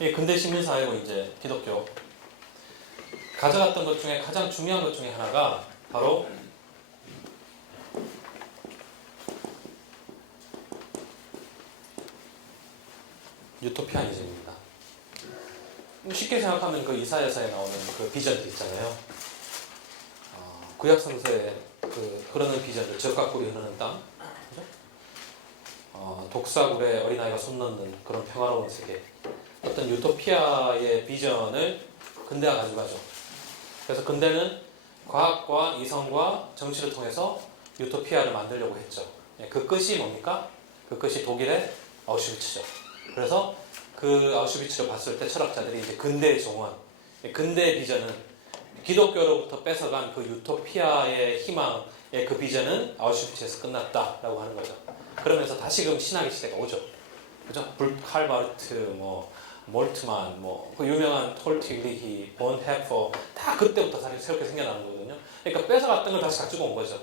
이 근대 시민사회고 이제 기독교 가져갔던 것 중에 가장 중요한 것 중에 하나가 바로 유토피아니즘입니다. 쉽게 생각하면 그 이사야서에 나오는 그 비전들 있잖아요. 구약 성서에 그 흐르는 비전들, 적과 꿀이 흐르는 땅, 그죠? 독사굴에 어린아이가 손 넣는 그런 평화로운 세계, 어떤 유토피아의 비전을 근대가 가져가죠. 그래서 근대는 과학과 이성과 정치를 통해서 유토피아를 만들려고 했죠. 그 끝이 뭡니까? 그 끝이 독일의 아우슈비츠죠. 그래서 그 아우슈비츠를 봤을 때 철학자들이 이제 근대의 정원, 근대의 비전은 기독교로부터 뺏어간 그 유토피아의 희망의 그 비전은 아우슈비츠에서 끝났다라고 하는 거죠. 그러면서 다시금 신학의 시대가 오죠. 그죠? 칼바르트, 몰트만, 그 유명한 톨티리히, 본 헤퍼 다 그때부터 다시 새롭게 생겨나는 거거든요. 그러니까 뺏어갔던 걸 다시 가지고 온 거죠.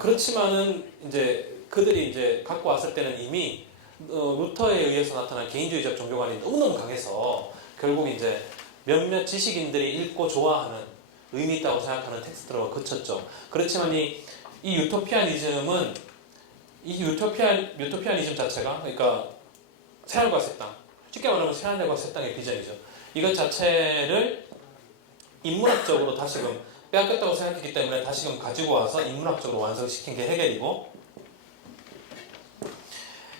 그렇지만은 이제 그들이 이제 갖고 왔을 때는 이미 루터에 의해서 나타난 개인주의적 종교관이 너무너무 강해서 결국 이제 몇몇 지식인들이 읽고 좋아하는 의미 있다고 생각하는 텍스트로 그쳤죠. 그렇지만 이 유토피아니즘은 유토피아니즘 자체가 그러니까 새하늘과 새 땅, 쉽게 말하면 새하늘과 새 땅의 비전이죠. 이것 자체를 인문학적으로 다시금 빼앗겼다고 생각했기 때문에 다시금 가지고 와서 인문학적으로 완성시킨 게 헤겔이고,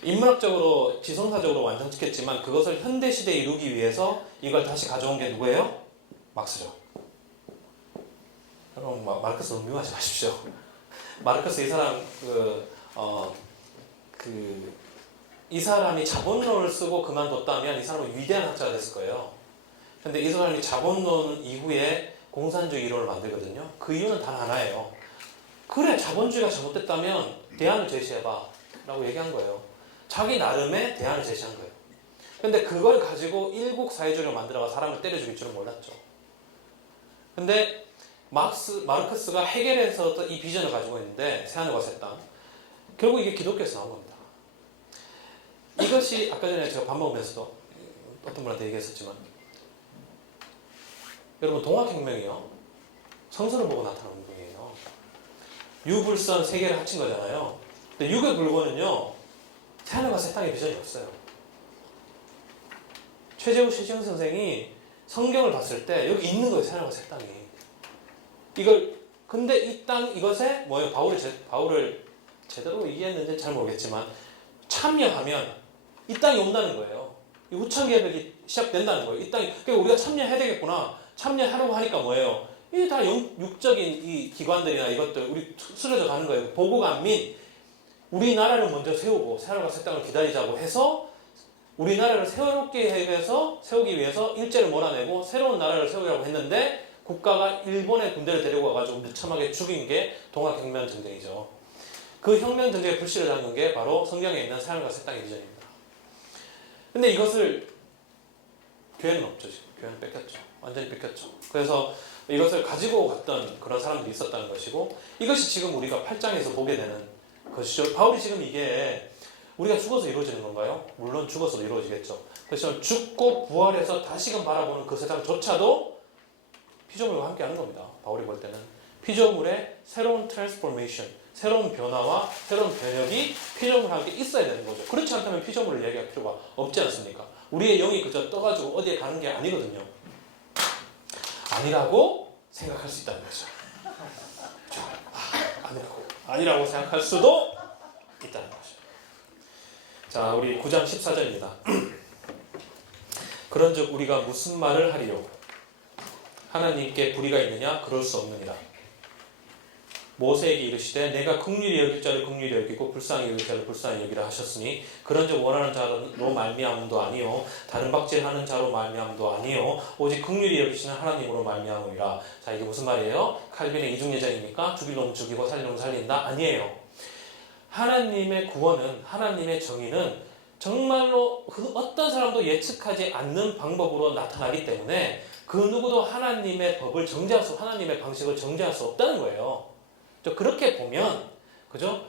인문학적으로 지성사적으로 완성시켰지만 그것을 현대시대에 이루기 위해서 이걸 다시 가져온 게 누구예요? 막스죠. 여러분 마르크스 음흉하지 마십시오. 마르크스 이 사람 이 사람이 자본론을 쓰고 그만뒀다면 이 사람은 위대한 학자가 됐을 거예요. 근데 이 사람이 자본론 이후에 공산주의 이론을 만들거든요. 그 이유는 단 하나예요. 그래, 자본주의가 잘못됐다면 대안을 제시해봐 라고 얘기한 거예요. 자기 나름의 대안을 제시한 거예요. 근데 그걸 가지고 일국 사회주의를 만들어가 사람을 때려 죽일 줄은 몰랐죠. 근데 마르크스가 헤겔에서 이 비전을 가지고 있는데, 새하늘과 새 땅, 결국 이게 기독교에서 나온 겁니다. 이것이 아까 전에 제가 밥 먹으면서도 어떤 분한테 얘기했었지만, 여러분 동학혁명이요, 성서를 보고 나타난 운동이에요. 유불선 세 개를 합친 거잖아요. 근데 육의 불고는요, 새하늘과 새 땅의 비전이 없어요. 최재우 최지영 선생이 성경을 봤을 때 여기 있는 거예요. 새하늘과 새 땅이. 근데 이 땅, 이것에 뭐예요? 바울을 제대로 이해했는지 잘 모르겠지만 참여하면 이 땅이 온다는 거예요. 이 후천개벽이 시작된다는 거예요. 이 땅이, 그러니까 우리가 참여해야 되겠구나. 참여하려고 하니까 뭐예요? 이게 다 육적인 이 기관들이나 이것들 우리 쓰러져 가는 거예요. 보고가 안 민 우리나라를 먼저 세우고 새하늘과 새 땅을 기다리자고 해서 우리나라를 세우기 위해서 일제를 몰아내고 새로운 나라를 세우려고 했는데 국가가 일본의 군대를 데리고 와가지고 무참하게 죽인 게 동학혁명 전쟁이죠. 그 혁명 전쟁에 불씨를 담근 게 바로 성경에 있는 새하늘과 새 땅의 비전입니다. 근데 이것을 교회는 없죠. 지금 교회는 뺏겼죠. 완전히 뺏겼죠. 그래서 이것을 가지고 갔던 그런 사람들이 있었다는 것이고, 이것이 지금 우리가 8장에서 보게 되는 것이죠. 바울이 지금 이게 우리가 죽어서 이루어지는 건가요? 물론 죽어서도 이루어지겠죠. 그래서 죽고 부활해서 다시금 바라보는 그 세상조차도 피조물과 함께 하는 겁니다. 바울이 볼 때는 피조물의 새로운 트랜스포메이션, 새로운 변화와 새로운 변혁이 피조물과 함께 있어야 되는 거죠. 그렇지 않다면 피조물을 얘기할 필요가 없지 않습니까? 우리의 영이 그저 떠가지고 어디에 가는 게 아니거든요. 아니라고 생각할 수 있다는 거죠. 아니라고 생각할 수도 있다는 거죠. 자, 우리 9장 14절입니다. 그런즉 우리가 무슨 말을 하리요? 하나님께 불의가 있느냐? 그럴 수 없느니라. 모세에게 이르시되 내가 긍휼히 여길 자를 긍휼히 여기고 불쌍히 여길 자를 불쌍히 여기라 하셨으니 그런즉 원하는 자로 말미암음도 아니요 다른 박질하는 자로 말미암음도 아니요 오직 긍휼히 여기시는 하나님으로 말미암음이라. 자, 이게 무슨 말이에요? 칼빈의 이중예정입니까? 죽일 놈 죽이고 살릴 놈 살린다? 아니에요. 하나님의 구원은, 하나님의 정의는 정말로 그 어떤 사람도 예측하지 않는 방법으로 나타나기 때문에 그 누구도 하나님의 법을 정죄할 수, 하나님의 방식을 정죄할 수 없다는 거예요. 그렇게 보면, 그죠?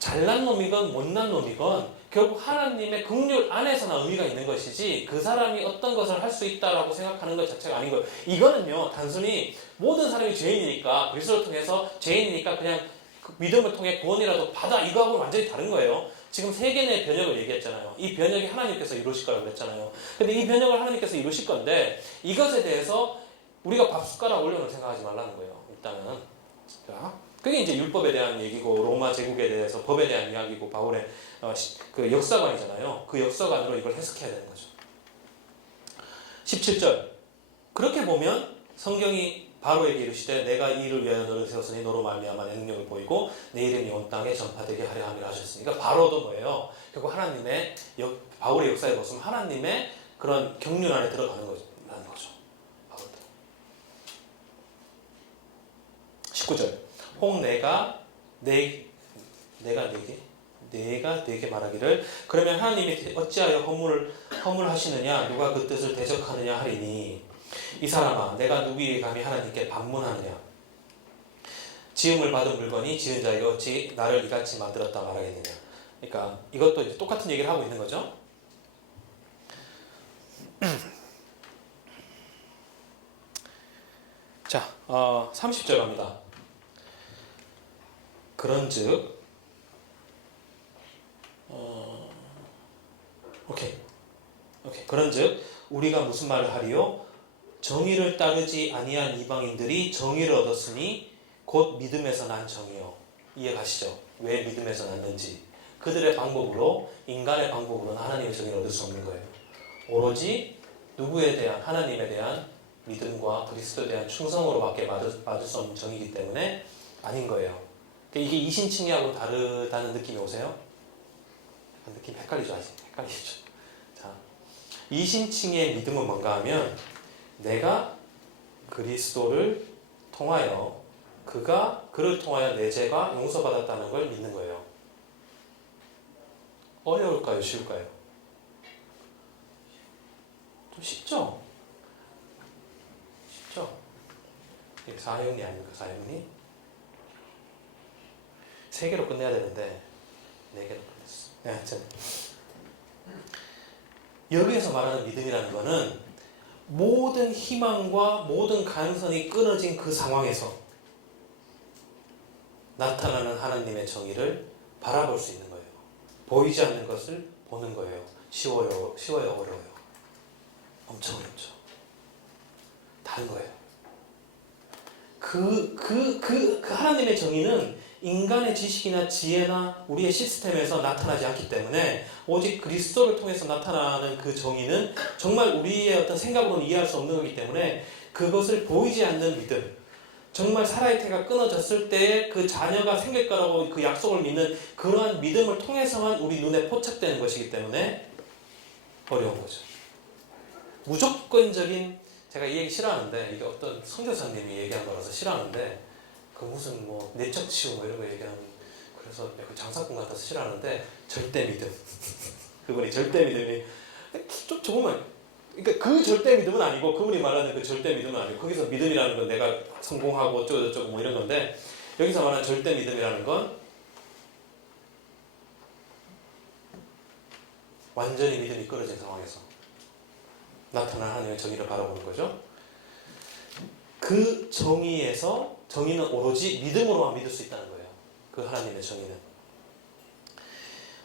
잘난 놈이건 못난 놈이건 결국 하나님의 긍휼 안에서나 의미가 있는 것이지 그 사람이 어떤 것을 할 수 있다라고 생각하는 것 자체가 아닌 거예요. 이거는요 단순히 모든 사람이 죄인이니까 그리스도를 통해서 죄인이니까 그냥 그 믿음을 통해 구원이라도 받아 이거하고는 완전히 다른 거예요. 지금 세 개의 변혁을 얘기했잖아요. 이 변혁이 하나님께서 이루실 거라고 그랬잖아요. 근데 이 변혁을 하나님께서 이루실 건데 이것에 대해서 우리가 밥 숟가락 올려놓을 생각하지 말라는 거예요. 일단은 자, 그게 이제 율법에 대한 얘기고 로마 제국에 대해서 법에 대한 이야기고 바울의 그 역사관이잖아요. 그 역사관으로 이걸 해석해야 되는 거죠. 17절 그렇게 보면 성경이 바로에게 이르시되 내가 이 일을 위하여 너를 세웠으니 너로 말미암아 내 능력을 보이고 내 이름이 온 땅에 전파되게 하려 함이라 하셨으니까 바로도 뭐예요? 결국 하나님의 바울의 역사에 보시면 하나님의 그런 경륜 안에 들어가는 거죠. 바울도. 19절 혹 내가 내게 말하기를 그러면 하나님이 어찌하여 허물하시느냐 누가 그 뜻을 대적하느냐 하리니 이 사람아 내가 누구에게 감히 하나님께 반문하느냐 지음을 받은 물건이 지은 자에게 어찌 나를 이같이 만들었다 말하겠느냐. 그러니까 이것도 이제 똑같은 얘기를 하고 있는 거죠. 자 30절 갑니다. 그런즉 그런즉 우리가 무슨 말을 하리요? 정의를 따르지 아니한 이방인들이 정의를 얻었으니 곧 믿음에서 난 정의요. 이해가시죠? 왜 믿음에서 났는지. 그들의 방법으로 인간의 방법으로는 하나님의 정의를 얻을 수 없는 거예요. 오로지 누구에 대한 하나님에 대한 믿음과 그리스도에 대한 충성으로밖에 받을 수 없는 정의이기 때문에 아닌 거예요. 이게 이신칭의하고 다르다는 느낌이 오세요? 느낌 헷갈리죠? 아직 헷갈리죠? 자, 이신칭의의 믿음은 뭔가 하면 내가 그리스도를 통하여 그를 통하여 내 죄가 용서받았다는 걸 믿는 거예요. 어려울까요? 쉬울까요? 좀 쉽죠? 이게 사형리 아닙니까? 사형리? 3개로 끝내야 되는데 4개로 끝냈어. 네, 하여튼 여기에서 말하는 믿음이라는 거는 모든 희망과 모든 가능성이 끊어진 그 상황에서 나타나는 하나님의 정의를 바라볼 수 있는 거예요. 보이지 않는 것을 보는 거예요. 쉬워요? 어려워요? 엄청 어렵죠. 다른 거예요. 그 하나님의 정의는 인간의 지식이나 지혜나 우리의 시스템에서 나타나지 않기 때문에 오직 그리스도를 통해서 나타나는 그 정의는 정말 우리의 어떤 생각으로는 이해할 수 없는 거기 때문에 그것을 보이지 않는 믿음, 정말 사라의 태가 끊어졌을 때에 그 자녀가 생길 거라고 그 약속을 믿는 그러한 믿음을 통해서만 우리 눈에 포착되는 것이기 때문에 어려운 거죠. 무조건적인, 제가 이 얘기 싫어하는데 이게 어떤 선교사님이 얘기한 거라서 싫어하는데 그 무슨 뭐 내적 치유 뭐 이런 거 얘기하는, 그래서 그 장사꾼 같아서 싫어하는데 절대 믿음. 그분이 절대 믿음이 좀 조금만, 그러니까 그 절대 믿음은 아니고 그분이 말하는 그 절대 믿음은 아니고 거기서 믿음이라는 건 내가 성공하고 어쩌고 뭐 이런 건데 여기서 말하는 절대 믿음이라는 건 완전히 믿음이 끊어진 상황에서 나타난 하나님의 정의를 바라보는 거죠. 그 정의에서 정의는 오로지 믿음으로만 믿을 수 있다는 거예요. 그 하나님의 정의는.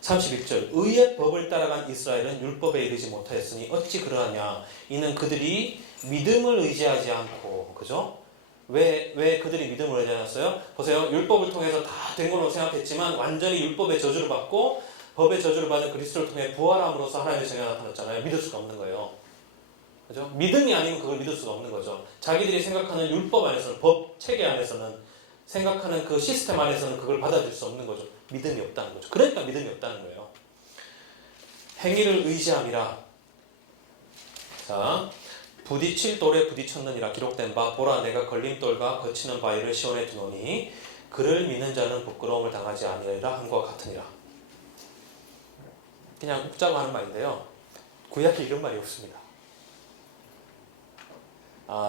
31절 의의 법을 따라간 이스라엘은 율법에 이르지 못하였으니 어찌 그러하냐 이는 그들이 믿음을 의지하지 않고, 그죠? 왜 그들이 믿음을 의지하였어요? 보세요. 율법을 통해서 다 된 걸로 생각했지만 완전히 율법의 저주를 받고 법의 저주를 받은 그리스도를 통해 부활함으로써 하나님의 정의가 나타났잖아요. 믿을 수가 없는 거예요. 그죠? 믿음이 아니면 그걸 믿을 수가 없는 거죠. 자기들이 생각하는 율법 안에서는, 법 체계 안에서는, 생각하는 그 시스템 안에서는 그걸 받아들일 수 없는 거죠. 믿음이 없다는 거죠. 그러니까 믿음이 없다는 거예요. 행위를 의지함이라. 자, 부딪힐 돌에 부딪혔느니라 기록된 바 보라 내가 걸림돌과 거치는 바위를 시온에 두노니 그를 믿는 자는 부끄러움을 당하지 아니하리라 함과 같으니라. 그냥 웃자고 하는 말인데요. 구약에 이런 말이 없습니다.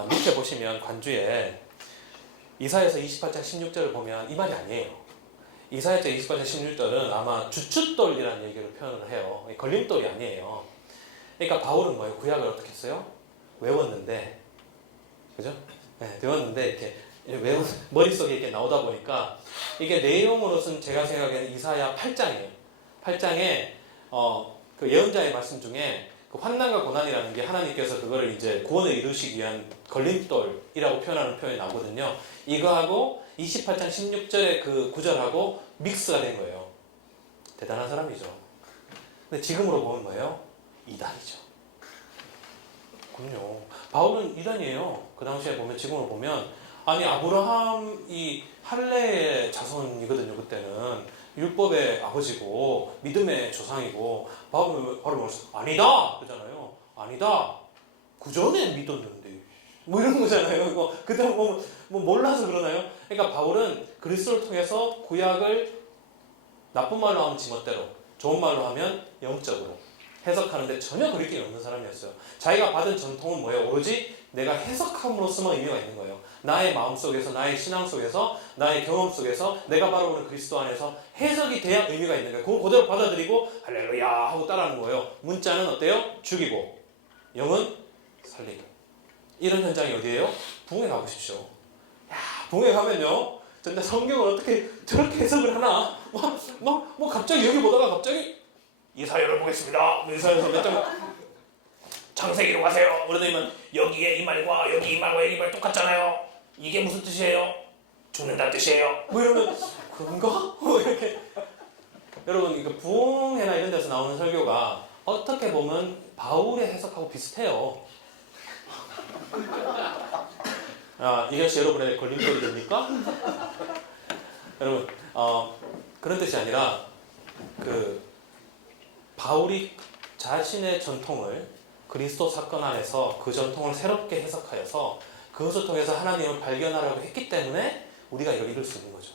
밑에 보시면 관주에 이사야서 28장 16절을 보면 이 말이 아니에요. 이사야서 28장 16절은 아마 주춧돌이라는 얘기를 표현을 해요. 걸림돌이 아니에요. 그러니까 바울은 뭐예요? 구약을 어떻게 했어요? 외웠는데, 그죠? 네, 외웠는데 이렇게 머릿속에 이렇게 나오다 보니까 이게 내용으로서는 제가 생각하기에는 이사야 8장이에요. 8장에 그 예언자의 말씀 중에 그 환난과 고난이라는 게 하나님께서 그거를 이제 구원을 이루시기 위한 걸림돌이라고 표현하는 표현이 나오거든요. 이거하고 28장 16절의 그 구절하고 믹스가 된 거예요. 대단한 사람이죠. 근데 지금으로 보면 뭐예요? 이단이죠. 그럼요. 바울은 이단이에요. 그 당시에 보면, 지금으로 보면, 아니, 아브라함이 할례의 자손이거든요, 그때는. 율법의 아버지고, 믿음의 조상이고, 바로 말해서, 아니다! 그러잖아요. 아니다. 그 전에 믿었는데. 뭐 이런 거잖아요. 이거, 그때 뭐 몰라서 그러나요? 그러니까 바울은 그리스도를 통해서 구약을 나쁜 말로 하면 지멋대로, 좋은 말로 하면 영적으로 해석하는데 전혀 그릴게 없는 사람이었어요. 자기가 받은 전통은 뭐예요? 오로지 내가 해석함으로써만 의미가 있는 거예요. 나의 마음 속에서, 나의 신앙 속에서, 나의 경험 속에서 내가 바라보는 그리스도 안에서 해석이 돼야 의미가 있는 거예요. 그걸 그대로 받아들이고 할렐루야 하고 따라하는 거예요. 문자는 어때요? 죽이고 영은 살리고. 이런 현장이 어디예요? 부흥에 가보십시오. 야, 부흥에 가면요, 진짜 성경을 어떻게 저렇게 해석을 하나? 뭐 갑자기 여기 보다가 갑자기 이사야를 보겠습니다. 이사야에서 몇 장 창세기로 가세요. 그러더니만 여기에 이 말과 여기 이 말과 여기 이 말 똑같잖아요. 이게 무슨 뜻이에요? 죽는다는 뜻이에요. 뭐 이러면 그런가? 뭐 이렇게. 여러분, 이거 부흥회나 이런 데서 나오는 설교가 어떻게 보면 바울의 해석하고 비슷해요. 이것이 여러분의 걸림돌이 됩니까? 여러분, 그런 뜻이 아니라 바울이 자신의 전통을 그리스도 사건 안에서 그 전통을 새롭게 해석하여서 그것을 통해서 하나님을 발견하려고 했기 때문에 우리가 이걸 읽을 수 있는 거죠.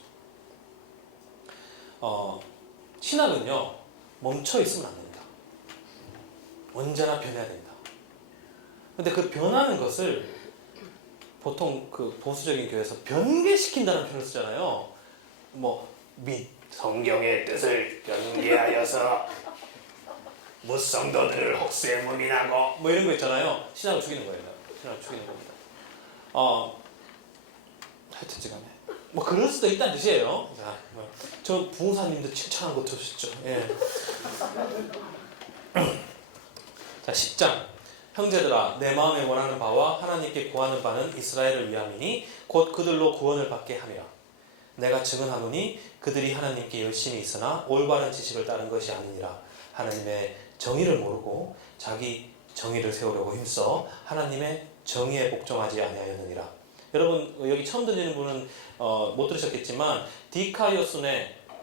신학은요, 멈춰 있으면 안 됩니다. 언제나 변해야 됩니다. 근데 그 변하는 것을 보통 그 보수적인 교회에서 변개시킨다는 표현을 쓰잖아요. 성경의 뜻을 변개하여서 무성도들을 혹세 무민하고 뭐 이런 거 있잖아요. 신학을 죽이는 거예요. 신학을 죽이는 겁니다. 하여튼 지간에 그럴 수도 있다는 뜻이에요. 저 부흥사님들 칭찬한 거 들으셨죠? 예. 자, 10장. 형제들아, 내 마음에 원하는 바와 하나님께 구하는 바는 이스라엘을 위함이니 곧 그들로 구원을 받게 하며, 내가 증언하노니 그들이 하나님께 열심히 있으나 올바른 지식을 따른 것이 아니니라. 하나님의 정의를 모르고 자기 정의를 세우려고 힘써 하나님의 정의에 복종하지 아니하였느니라. 여러분, 여기 처음 들리는 분은 못 들으셨겠지만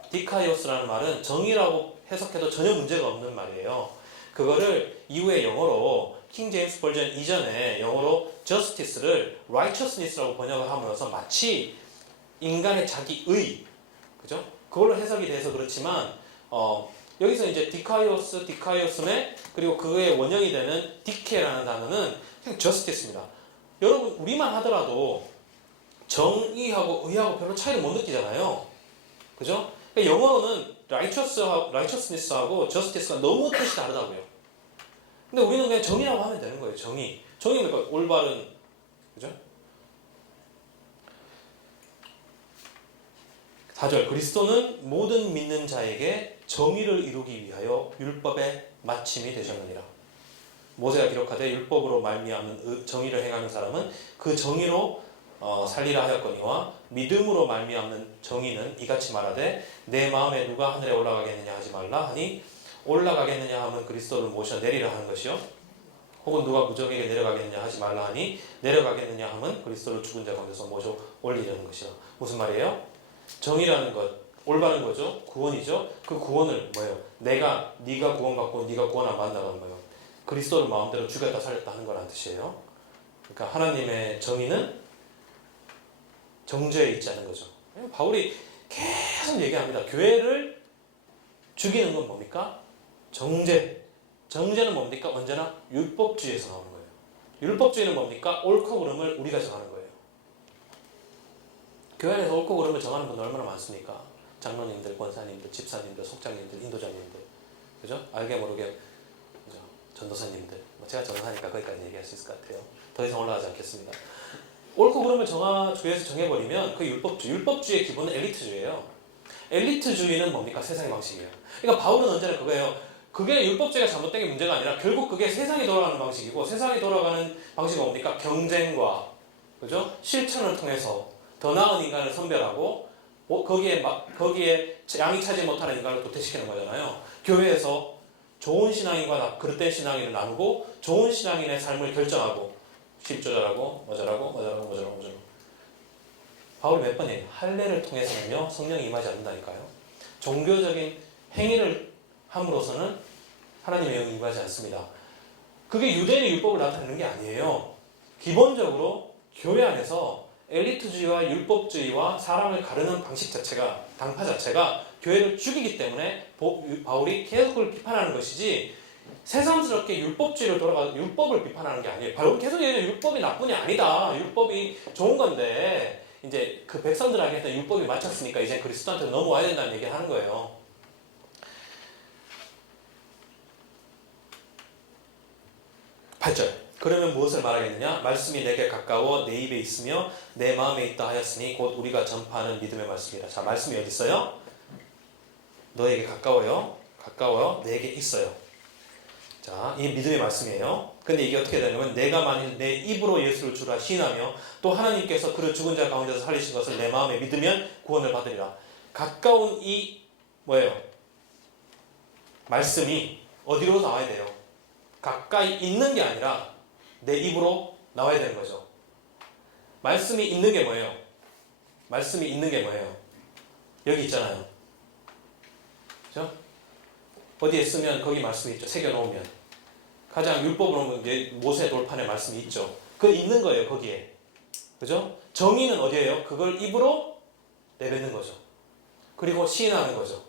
디카이오스라는 말은 정의라고 해석해도 전혀 문제가 없는 말이에요. 그거를 이후에 영어로 킹 제임스 버전 이전에 영어로 justice를 righteousness라고 번역을 함으로써 마치 인간의 자기의, 그죠? 그걸로 해석이 돼서 그렇지만 여기서 이제 디카이오스네, 그리고 그의 원형이 되는 디케라는 단어는 그냥 justice입니다. 여러분, 우리만 하더라도 정의하고 의하고 별로 차이를 못 느끼잖아요. 그죠? 그러니까 영어로는 righteousness하고 justice가 너무 뜻이 다르다고요. 근데 우리는 그냥 정의라고 하면 되는 거예요. 정의. 정의는 그러니까 올바른, 그죠? 4절. 그리스도는 모든 믿는 자에게 정의를 이루기 위하여 율법의 마침이 되셨느니라. 모세가 기록하되 율법으로 말미암는 정의를 행하는 사람은 그 정의로 살리라 하였거니와 믿음으로 말미암는 정의는 이같이 말하되 내 마음에 누가 하늘에 올라가겠느냐 하지 말라 하니, 올라가겠느냐 하면 그리스도를 모셔 내리라 하는 것이요, 혹은 누가 무정에게 내려가겠느냐 하지 말라 하니 내려가겠느냐 하면 그리스도를 죽은 자 가운데서 모셔 올리려는 것이요. 무슨 말이에요? 정의라는 것, 올바른 거죠. 구원이죠. 그 구원을 뭐예요? 네가 구원받고 네가 구원 안 받는다는 거예요. 그리스도를 마음대로 죽였다 살렸다 하는 거라는 뜻이에요. 그러니까 하나님의 정의는 정죄에 있지 않은 거죠. 바울이 계속 얘기합니다. 교회를 죽이는 건 뭡니까? 정죄. 정죄는 뭡니까? 언제나 율법주의에서 나오는 거예요. 율법주의는 뭡니까? 옳고 그름을 우리가 정하는 거예요. 교회 안에서 옳고 그름을 정하는 분들 얼마나 많습니까? 장로님들, 권사님들, 집사님들, 속장님들, 인도장님들, 그죠? 알게 모르게 그죠? 전도사님들. 제가 전도사니까 거기까지 얘기할 수 있을 것 같아요. 더 이상 올라가지 않겠습니다. 옳고 그름을 주에서 정해버리면 그 율법주의의 기본은 엘리트주의예요. 엘리트주의는 뭡니까? 세상의 방식이에요. 그러니까 바울은 언제나 그거예요. 그게 율법주의가 잘못된 게 문제가 아니라 결국 그게 세상이 돌아가는 방식이고, 세상이 돌아가는 방식은 뭡니까? 경쟁과 그죠? 실천을 통해서 더 나은 인간을 선별하고 거기에 양이 차지 못하는 인간을 도태시키는 거잖아요. 교회에서 좋은 신앙인과 그릇된 신앙인을 나누고 좋은 신앙인의 삶을 결정하고 10조절하고 뭐저라고 바울이 몇 번 얘기해요. 할례를 통해서는요 성령이 임하지 않는다니까요. 종교적인 행위를 함으로써는 하나님의 영이 임하지 않습니다. 그게 유대인의 율법을 나타내는 게 아니에요. 기본적으로 교회 안에서 엘리트주의와 율법주의와 사람을 가르는 방식 자체가, 당파 자체가 교회를 죽이기 때문에 바울이 계속 그걸 비판하는 것이지, 새삼스럽게 율법을 비판하는 게 아니에요. 바울은 계속 얘기해요. 율법이 나쁜이 아니다. 율법이 좋은 건데 이제 그 백성들에게 했던 율법이 마쳤으니까 이제 그리스도한테 넘어와야 된다는 얘기를 하는 거예요. 8절. 그러면 무엇을 말하겠느냐? 말씀이 내게 가까워 내 입에 있으며 내 마음에 있다 하였으니 곧 우리가 전파하는 믿음의 말씀이라. 자, 말씀이 어디 있어요? 너에게 가까워요. 내게 있어요. 자, 이 믿음의 말씀이에요. 근데 이게 어떻게 되냐면 내가 만일 내 입으로 예수를 주라 시인하며 또 하나님께서 그를 죽은 자 가운데서 살리신 것을 내 마음에 믿으면 구원을 받으리라. 가까운 이 뭐예요? 말씀이 어디로 나와야 돼요? 가까이 있는 게 아니라 내 입으로 나와야 되는 거죠. 말씀이 있는 게 뭐예요? 여기 있잖아요. 그죠? 어디에 쓰면 거기 말씀이 있죠. 새겨놓으면. 가장 율법으로 모세 돌판에 말씀이 있죠. 그 있는 거예요. 거기에. 그죠? 정의는 어디예요? 그걸 입으로 내뱉는 거죠. 그리고 시인하는 거죠.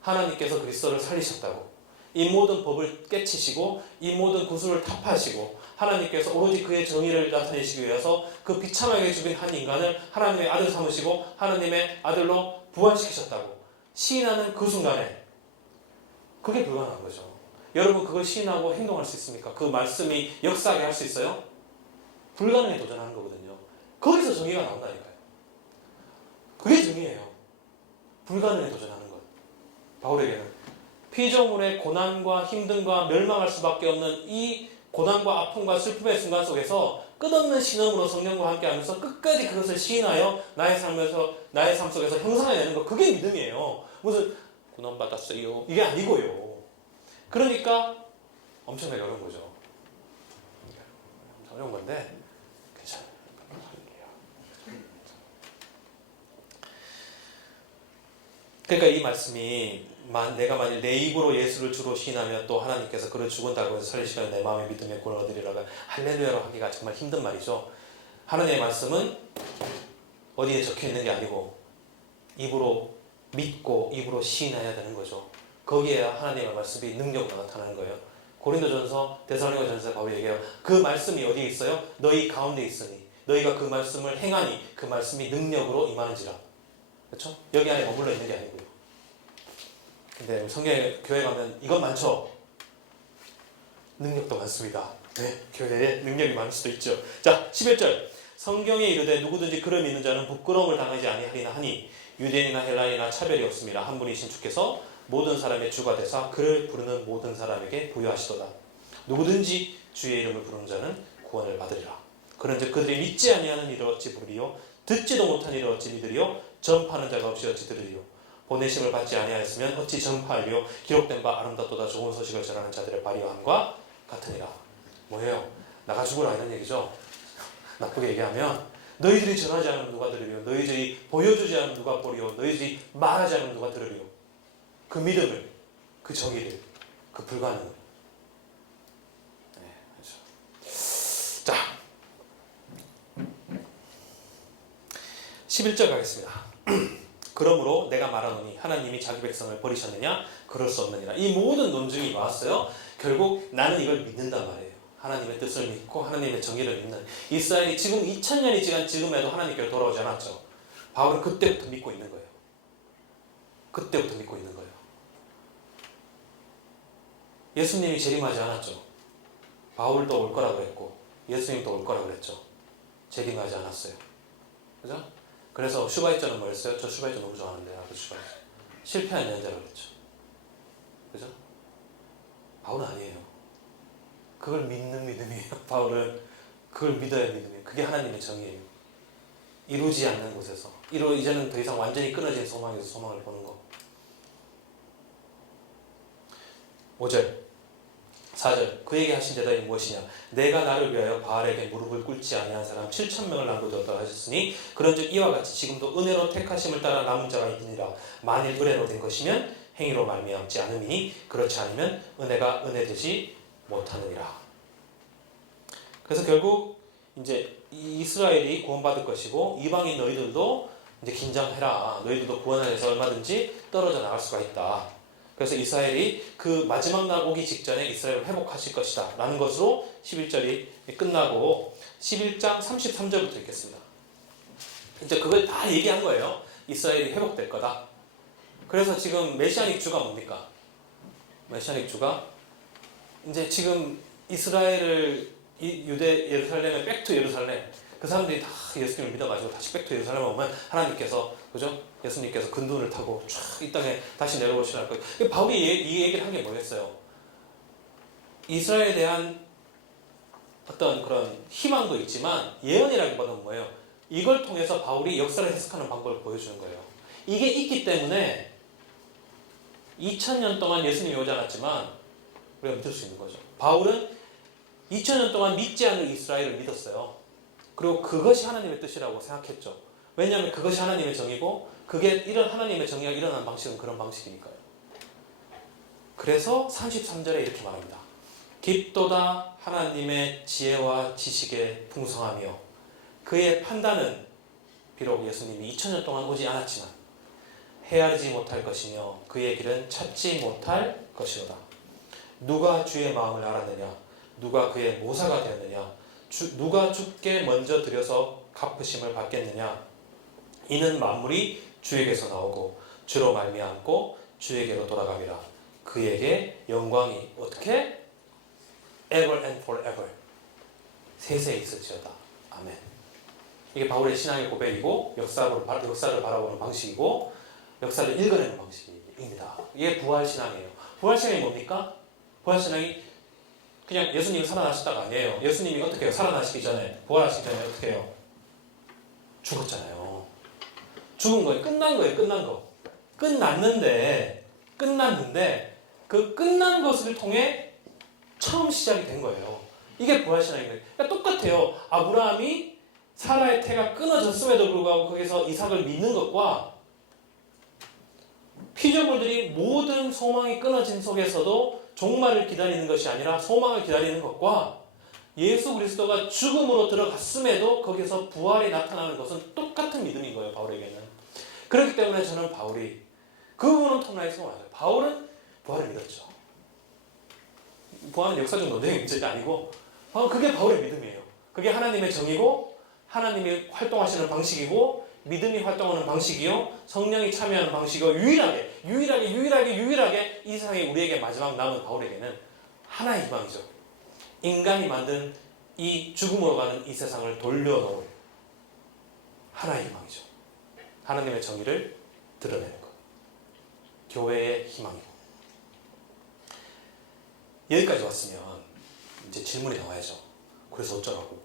하나님께서 그리스도를 살리셨다고. 이 모든 법을 깨치시고 이 모든 구술을 타파하시고 하나님께서 오로지 그의 정의를 나타내시기 위해서 그 비참하게 죽인 한 인간을 하나님의 아들 삼으시고 하나님의 아들로 부활시키셨다고 시인하는 그 순간에 그게 불가능한 거죠. 여러분 그걸 시인하고 행동할 수 있습니까? 그 말씀이 역사하게 할 수 있어요? 불가능에 도전하는 거거든요. 거기서 정의가 나온다니까요. 그게 정의예요. 불가능에 도전하는 것. 바울에게는 피조물의 고난과 힘듦과 멸망할 수밖에 없는 이 고난과 아픔과 슬픔의 순간 속에서 끝없는 신음으로 성령과 함께하면서 끝까지 그것을 시인하여 나의 삶 속에서 형상해내는 것, 그게 믿음이에요. 무슨 구원받았어요 이게 아니고요. 그러니까 엄청나게 어려운 거죠. 어려운 건데 괜찮아요. 그러니까 이 말씀이 내가 만일 내 입으로 예수를 주로 시인하며 또 하나님께서 그를 죽은다고 해서 살리시면 내 마음에 믿음에 구원을 얻으리라가 할렐루야로 하기가 정말 힘든 말이죠. 하나님의 말씀은 어디에 적혀있는 게 아니고 입으로 믿고 입으로 시인해야 되는 거죠. 거기에 하나님의 말씀이 능력으로 나타나는 거예요. 고린도전서, 데살로니가전서에 바울이 얘기해요. 그 말씀이 어디에 있어요? 너희 가운데 있으니 너희가 그 말씀을 행하니 그 말씀이 능력으로 임하는지라. 그렇죠? 여기 안에 머물러 있는 게 아니고요. 근데 성경에 교회 가면 이건 많죠? 능력도 많습니다. 네, 교회에 능력이 많을 수도 있죠. 자, 11절. 성경에 이르되 누구든지 그를 믿는 자는 부끄러움을 당하지 아니하리나 하니 유대인이나 헬라인이나 차별이 없습니다. 한 분이신 주께서 모든 사람의 주가 되사 그를 부르는 모든 사람에게 부여하시도다. 누구든지 주의 이름을 부르는 자는 구원을 받으리라. 그런즉 그들이 믿지 아니하는 이를 어찌 부르리요? 듣지도 못한 이를 어찌 믿으리요? 전파하는 자가 없이 어찌 들으리요? 보내심을 받지 아니하였으면 어찌 전파하리요? 기록된 바 아름답도다 좋은 소식을 전하는 자들의 발휘함과 같으니라. 뭐예요? 나가 죽으라 이런 얘기죠. 나쁘게 얘기하면 너희들이 전하지 않으면 누가 들으리요? 너희들이 보여주지 않으면 누가 보리요? 너희들이 말하지 않으면 누가 들으리요? 그 믿음을, 그 정의를, 그 불가능을. 네, 그렇죠. 자, 11절 가겠습니다. 그러므로 내가 말하노니 하나님이 자기 백성을 버리셨느냐? 그럴 수 없느니라. 이 모든 논증이 나왔어요. 결국 나는 이걸 믿는단 말이에요. 하나님의 뜻을 믿고 하나님의 정의를 믿는 이스라엘이 지금 2000년이 지난 지금에도 하나님께로 돌아오지 않았죠. 바울은 그때부터 믿고 있는 거예요. 그때부터 믿고 있는 거예요. 예수님이 재림하지 않았죠. 바울도 올 거라 그랬고 예수님도 올 거라 그랬죠. 재림하지 않았어요. 그죠? 그래서 슈바이처는 뭐였어요? 저 슈바이처 너무 좋아하는데 그 슈바이처 실패한 여행자라고 그랬죠. 그죠? 바울은 아니에요. 그걸 믿는 믿음이에요. 바울은 그걸 믿어야 믿음이에요. 그게 하나님의 정의예요. 이루지 않는 곳에서 이제는 더 이상 완전히 끊어진 소망에서 소망을 보는 거. 5절 4절 그에게 하신 대답이 무엇이냐 내가 나를 위하여 바알에게 무릎을 꿇지 아니한 사람 7,000명을 남겨두었다 하셨으니 그런즉 이와 같이 지금도 은혜로 택하심을 따라 남은 자가 있느니라 만일 은혜로 된 것이면 행위로 말미암지 않으니 그렇지 않으면 은혜가 은혜되지 못하느니라. 그래서 결국 이제 이스라엘이 구원받을 것이고 이방인 너희들도 이제 긴장해라. 너희들도 구원 안에서 얼마든지 떨어져 나갈 수가 있다. 그래서 이스라엘이 그 마지막 날 오기 직전에 이스라엘을 회복하실 것이다 라는 것으로 11절이 끝나고 11장 33절부터 읽겠습니다. 이제 그걸 다 얘기한 거예요. 이스라엘이 회복될 거다. 그래서 지금 메시아닉 주가 뭡니까? 메시아닉 주가 이제 지금 이스라엘을 유대 예루살렘에 백투 예루살렘 그 사람들이 다 예수님을 믿어가지고 다시 백투 예루살렘에 오면 하나님께서 그죠? 예수님께서 근둔을 타고 쫙 이 땅에 다시 내려오시라고. 바울이 이 얘기를 한 게 뭐겠어요? 이스라엘에 대한 어떤 그런 희망도 있지만 예언이라기보다는 뭐예요? 이걸 통해서 바울이 역사를 해석하는 방법을 보여주는 거예요. 이게 있기 때문에 2000년 동안 예수님이 오지 않았지만 우리가 믿을 수 있는 거죠. 바울은 2000년 동안 믿지 않는 이스라엘을 믿었어요. 그리고 그것이 하나님의 뜻이라고 생각했죠. 왜냐하면 그것이 하나님의 정의고 그게 이런 하나님의 정의가 일어난 방식은 그런 방식이니까요. 그래서 33절에 이렇게 말합니다. 깊도다 하나님의 지혜와 지식의 풍성하며 그의 판단은 비록 예수님이 2000년 동안 오지 않았지만 헤아리지 못할 것이며 그의 길은 찾지 못할 것이로다. 누가 주의 마음을 알았느냐? 누가 그의 모사가 되었느냐? 누가 주께 먼저 드려서 갚으심을 받겠느냐? 이는 만물이 주에게서 나오고 주로 말미암고 주에게로 돌아가리라. 그에게 영광이 어떻게? ever and forever 세세에 있을지어다. 아멘. 이게 바울의 신앙의 고백이고 역사를 바라보는 방식이고 역사를 읽어내는 방식입니다. 이게 부활신앙이에요. 부활신앙이 뭡니까? 부활신앙이 그냥 예수님이 살아나셨다가 아니에요. 예수님이 어떻게 해요? 살아나시기 전에 부활하시기 전에 어떻게 해요? 죽었잖아요. 죽은 거예요. 끝난 거예요. 끝난 거. 끝났는데 그 끝난 것을 통해 처음 시작이 된 거예요. 이게 부활신앙이에요. 그러니까 똑같아요. 아브라함이 사라의 태가 끊어졌음에도 불구하고 거기서 이삭을 믿는 것과 피조물들이 모든 소망이 끊어진 속에서도 종말을 기다리는 것이 아니라 소망을 기다리는 것과 예수 그리스도가 죽음으로 들어갔음에도 거기서 부활이 나타나는 것은 똑같은 믿음인 거예요. 바울에게는. 그렇기 때문에 저는 바울이 그 부분은 톱라이트가 맞아요. 바울은 부활을 믿었죠. 부활은 역사적 논쟁의 문제가 아니고 그게 바울의 믿음이에요. 그게 하나님의 정의고 하나님이 활동하시는 방식이고 믿음이 활동하는 방식이요 성령이 참여하는 방식이고 유일하게 이 세상에 우리에게 마지막 남은 바울에게는 하나의 희망이죠. 인간이 만든 이 죽음으로 가는 이 세상을 돌려놓을 하나의 희망이죠. 하나님의 정의를 드러내는 것. 교회의 희망이고. 여기까지 왔으면 이제 질문이 나와야죠. 그래서 어쩌라고?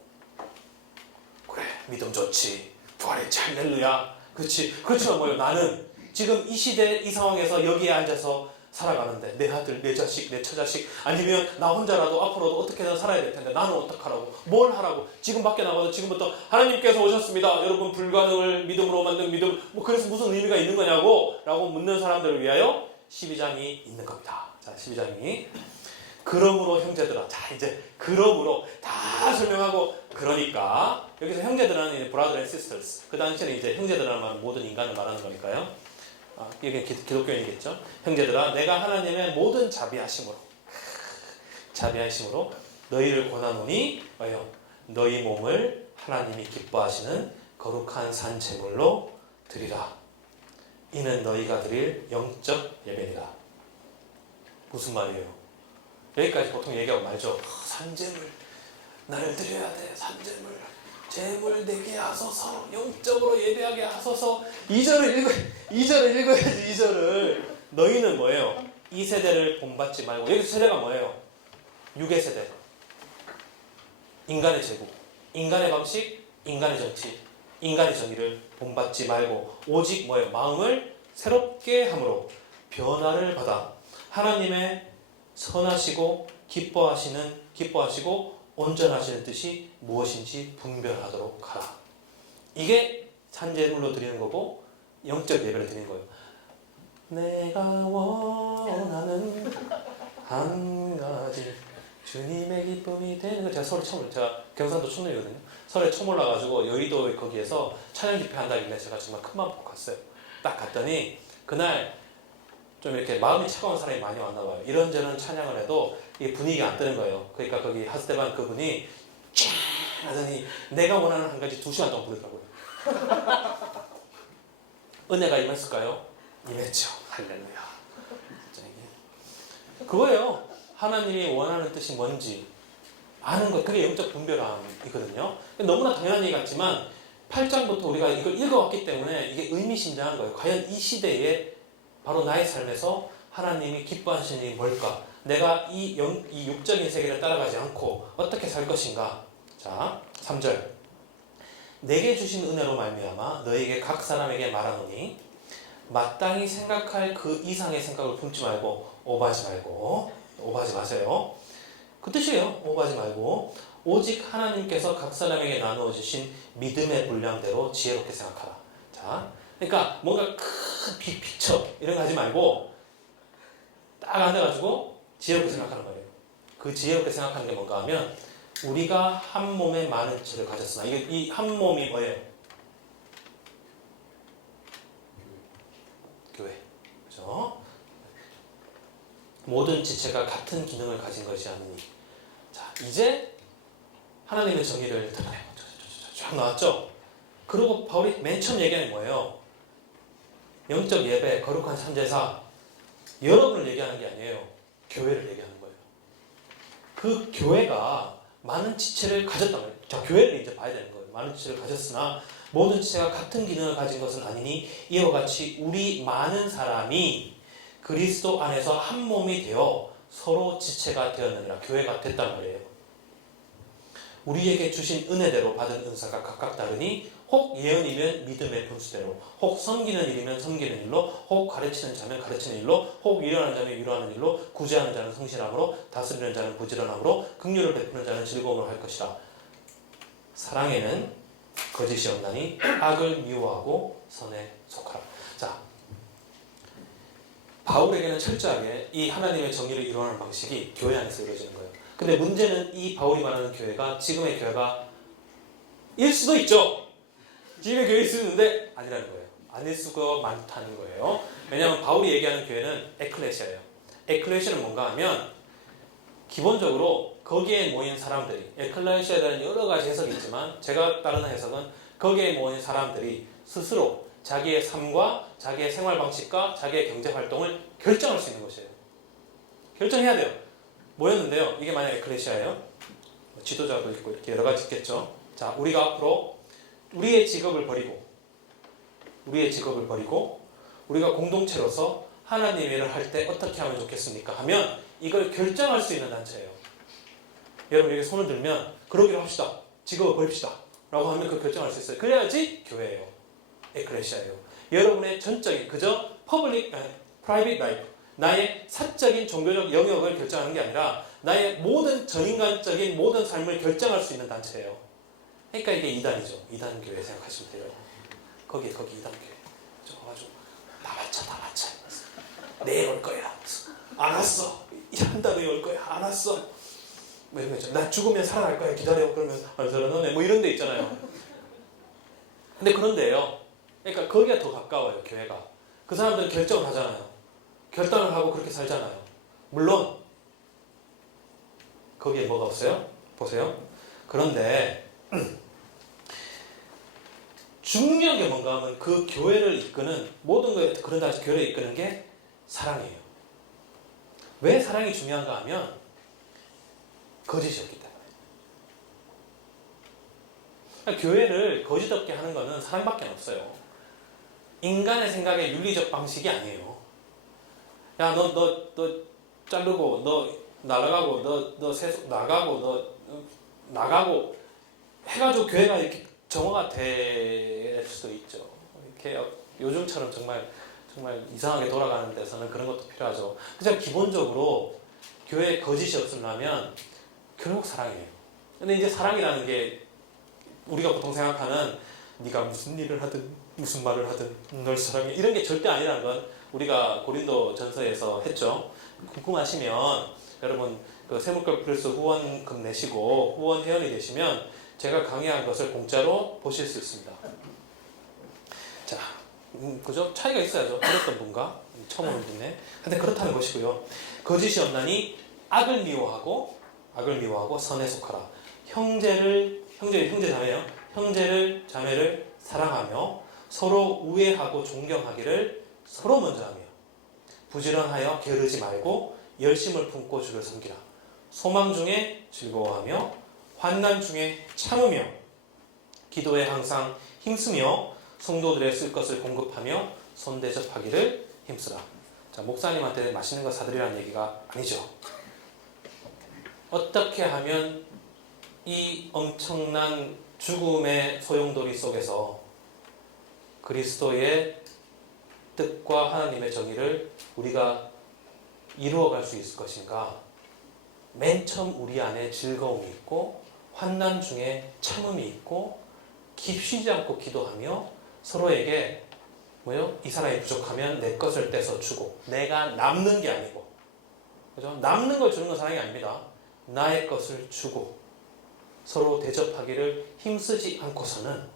그래, 믿음 좋지. 부활의 할렐루야. 그렇지. 그렇지만 뭐예요? 나는 지금 이 시대 이 상황에서 여기에 앉아서 살아가는데 내 아들, 내 자식, 내 처자식 아니면 나 혼자라도 앞으로도 어떻게든 살아야 될 텐데 나는 어떡하라고? 뭘 하라고? 지금 밖에 나가서 지금부터 하나님께서 오셨습니다. 여러분 불가능을 믿음으로 만든 믿음 그래서 무슨 의미가 있는 거냐고 라고 묻는 사람들을 위하여 12장이 있는 겁니다. 자, 12장이 그러므로 형제들아 자 이제 그러므로 다 설명하고 그러니까 여기서 형제들은 brother and sisters 그 당시에는 이제 형제들이라는 말은 모든 인간을 말하는 거니까요. 이게 기독교인이겠죠. 형제들아 내가 하나님의 모든 자비하심으로 너희를 권하노니 너희 몸을 하나님이 기뻐하시는 거룩한 산 제물로 드리라. 이는 너희가 드릴 영적 예배니라. 무슨 말이에요? 여기까지 보통 얘기하고 말죠. 산재물 나를 드려야 돼. 산재물 재물 내게 하소서. 영적으로 예배하게 하소서. 2절을 읽어야지. 2절을. 너희는 뭐예요? 이 세대를 본받지 말고. 여기 세대가 뭐예요? 육의 세대. 인간의 제국, 인간의 방식, 인간의 정치, 인간의 정의를 본받지 말고 오직 뭐예요? 마음을 새롭게 함으로 변화를 받아 하나님의 선하시고 기뻐하시고 온전하시는 뜻이 무엇인지 분별하도록 하라. 이게 산재물로 드리는 거고 영적 예배를 드리는 거예요. 내가 원하는 한 가지 주님의 기쁨이 되는 거. 제가 경상도 촌놈이거든요. 서울에 처음 올라가지고 여의도 거기에서 찬양 집회 한다길래 제가 정말 큰 마음 먹고 갔어요. 딱 갔더니 그날 좀 이렇게 마음이 차가운 사람이 많이 왔나 봐요. 이런저런 찬양을 해도 이 분위기가 안 뜨는 거예요. 그러니까 거기 하스테반 그분이 쫙 하더니 내가 원하는 한 가지 2시간 동안 부르더라고요. 은혜가 임했을까요? 임했죠. 할렐루야. 그거예요. 하나님이 원하는 뜻이 뭔지 아는 것, 그게 영적 분별함이거든요. 너무나 당연한 얘기 같지만 8장부터 우리가 이걸 읽어왔기 때문에 이게 의미심장한 거예요. 과연 이 시대에 바로 나의 삶에서 하나님이 기뻐하시는 일이 뭘까? 내가 이 육적인 세계를 따라가지 않고 어떻게 살 것인가? 자, 3절. 내게 주신 은혜로 말미암아 너에게 각 사람에게 말하노니 마땅히 생각할 그 이상의 생각을 품지 말고 오버하지 마세요. 그 뜻이에요. 오버하지 말고 오직 하나님께서 각 사람에게 나누어 주신 믿음의 분량대로 지혜롭게 생각하라. 자, 그러니까 뭔가 큰 빅피처 이런 거 하지 말고 딱 앉아가지고 지혜롭게 생각하는 거예요. 그 지혜롭게 생각하는 게 뭔가 하면 우리가 한 몸에 많은 지체를 가졌으나 이 한 몸이 뭐예요? 교회. 그죠? 모든 지체가 같은 기능을 가진 것이 아니니. 자, 이제 하나님의 정의를 쫙 나왔죠? 그리고 바울이 맨 처음 얘기하는 뭐예요? 영적 예배, 거룩한 참제사, 여러분을 얘기하는 게 아니에요. 교회를 얘기하는 거예요. 그 교회가 많은 지체를 가졌단 말이에요. 자, 교회를 이제 봐야 되는 거예요. 많은 지체를 가졌으나 모든 지체가 같은 기능을 가진 것은 아니니 이와 같이 우리 많은 사람이 그리스도 안에서 한 몸이 되어 서로 지체가 되었느니라. 교회가 됐단 말이에요. 우리에게 주신 은혜대로 받은 은사가 각각 다르니 혹 예언이면 믿음의 분수대로, 혹 섬기는 일이면 섬기는 일로, 혹 가르치는 자면 가르치는 일로, 혹 위로하는 자면 위로하는 일로, 구제하는 자는 성실함으로, 다스리는 자는 부지런함으로, 긍휼을 베푸는 자는 즐거움으로 할 것이라. 사랑에는 거짓이 없나니 악을 미워하고 선에 속하라. 자, 바울에게는 철저하게 이 하나님의 정의를 이루어가는 방식이 교회 안에서 이루어지는 거예요. 근데 문제는 이 바울이 말하는 교회가 지금의 교회가 일 수도 있죠. 지금의 교회일 수 있는데 아니라는 거예요. 아닐 수가 많다는 거예요. 왜냐하면 바울이 얘기하는 교회는 에클레시아예요. 에클레시아는 뭔가 하면 기본적으로 거기에 모인 사람들이, 에클레시아에 대한 여러 가지 해석이 있지만 제가 따르는 해석은 거기에 모인 사람들이 스스로 자기의 삶과 자기의 생활 방식과 자기의 경제 활동을 결정할 수 있는 것이에요. 결정해야 돼요. 뭐였는데요? 이게 만약 에클레시아예요. 지도자도 있고 이렇게 여러 가지 있겠죠. 자, 우리가 앞으로 우리의 직업을 버리고 우리가 공동체로서 하나님 일을 할 때 어떻게 하면 좋겠습니까? 하면 이걸 결정할 수 있는 단체예요. 여러분 여기 손을 들면 그러기로 합시다. 직업을 버립시다. 라고 하면 그 결정할 수 있어요. 그래야지 교회예요. 에클레시아예요. 여러분의 전적인 그저 프라이빗 라이프, 나의 사적인 종교적 영역을 결정하는 게 아니라 나의 모든 전인간적인 모든 삶을 결정할 수 있는 단체예요. 그러니까 이게 이단이죠. 이단교회 생각하시면 돼요. 거기 이단교회. 저 가가지고 다 맞춰. 내일 올 거야. 안 왔어. 한 달 후에 올 거야. 안 왔어. 뭐 이런 거 있죠. 나 죽으면 살아날 거야. 기다려. 그러면 저러네. 뭐 이런 데 있잖아요. 근데 그런데요. 그러니까 거기가 더 가까워요. 교회가. 그 사람들은 결정을 하잖아요. 결단을 하고 그렇게 살잖아요. 물론 거기에 뭐가 없어요? 보세요. 그런데 중요한 게 뭔가 하면 그 교회를 이끄는 모든 거에 그런 다시 교회를 이끄는 게 사랑이에요. 왜 사랑이 중요한가 하면 거짓이 없기 때문에. 그러니까 교회를 거짓 없게 하는 거는 사랑밖에 없어요. 인간의 생각의 윤리적 방식이 아니에요. 야, 너 자르고, 너 날아가고, 너 세속 나가고, 너 나가고 해가지고 교회가 이렇게 정화가 될 수도 있죠. 이렇게 요즘처럼 정말 이상하게 돌아가는 데서는 그런 것도 필요하죠. 그냥 기본적으로 교회에 거짓이 없으려면 결국 사랑이에요. 근데 이제 사랑이라는 게 우리가 보통 생각하는 네가 무슨 일을 하든 무슨 말을 하든 널 사랑해 이런 게 절대 아니라는 건 우리가 고린도 전서에서 했죠. 궁금하시면 여러분 그 세물걸 플러스 후원금 내시고 후원 회원이 되시면 제가 강의한 것을 공짜로 보실 수 있습니다. 자, 그죠? 차이가 있어야죠. 어렸던 분과 처음 오는 분에. 근데 그렇다는 것이고요. 거짓이 없나니 악을 미워하고 선에 속하라. 형제 자매요. 형제를 자매를 사랑하며 서로 우애하고 존경하기를 서로 먼저 하며 부지런하여 게으르지 말고 열심을 품고 주를 섬기라. 소망 중에 즐거워하며 환난 중에 참으며 기도에 항상 힘쓰며 성도들의 쓸 것을 공급하며 손대접하기를 힘쓰라. 자, 목사님한테 맛있는 거 사드리라는 얘기가 아니죠. 어떻게 하면 이 엄청난 죽음의 소용돌이 속에서 그리스도의 뜻과 하나님의 정의를 우리가 이루어갈 수 있을 것인가? 맨 처음 우리 안에 즐거움이 있고 환난 중에 참음이 있고 깊쉬지 않고 기도하며 서로에게 이 사람이 부족하면 내 것을 떼서 주고 내가 남는 게 아니고 그죠? 남는 걸 주는 건 사랑이 아닙니다. 나의 것을 주고 서로 대접하기를 힘쓰지 않고서는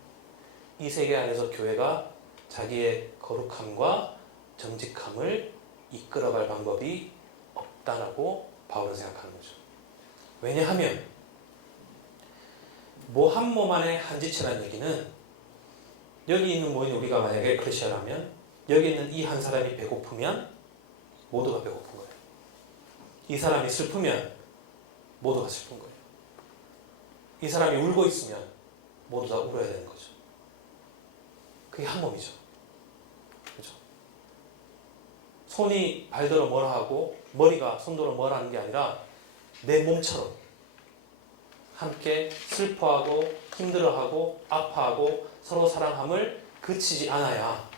이 세계 안에서 교회가 자기의 거룩함과 정직함을 이끌어갈 방법이 없다라고 바울은 생각하는 거죠. 왜냐하면 한 몸 안에 한 지체라는 얘기는 여기 있는 모인 우리가 만약에 크리스천이라면 여기 있는 이 한 사람이 배고프면 모두가 배고픈 거예요. 이 사람이 슬프면 모두가 슬픈 거예요. 이 사람이 울고 있으면 모두 다 울어야 되는 거죠. 그게 한 몸이죠. 그렇죠? 손이 발더러 뭐라 하고 머리가 손더러 뭐라 하는 게 아니라 내 몸처럼 함께 슬퍼하고 힘들어하고 아파하고 서로 사랑함을 그치지 않아야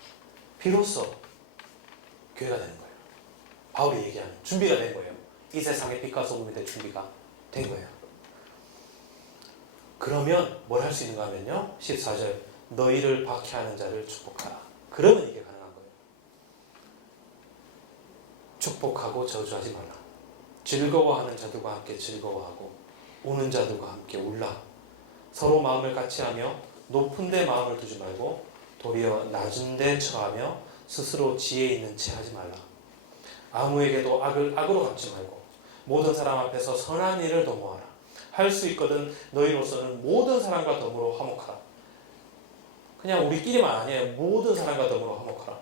비로소 교회가 되는 거예요. 바울이 얘기하는 준비가 된 거예요. 이 세상의 빛과 소금이 될 준비가 된 거예요. 그러면 뭘 할 수 있는가 하면요. 14절 너희를 박해하는 자를 축복하라. 그러면 이게 가능한 거예요. 축복하고 저주하지 말라. 즐거워하는 자들과 함께 즐거워하고 우는 자들과 함께 울라. 서로 마음을 같이 하며 높은 데 마음을 두지 말고 도리어 낮은 데 처하며 스스로 지혜 있는 채 하지 말라. 아무에게도 악을 악으로 갚지 말고 모든 사람 앞에서 선한 일을 도모하라. 할 수 있거든 너희로서는 모든 사람과 더불어 화목하라. 그냥 우리끼리만 아니에요. 모든 사람과 더불어 화목하라.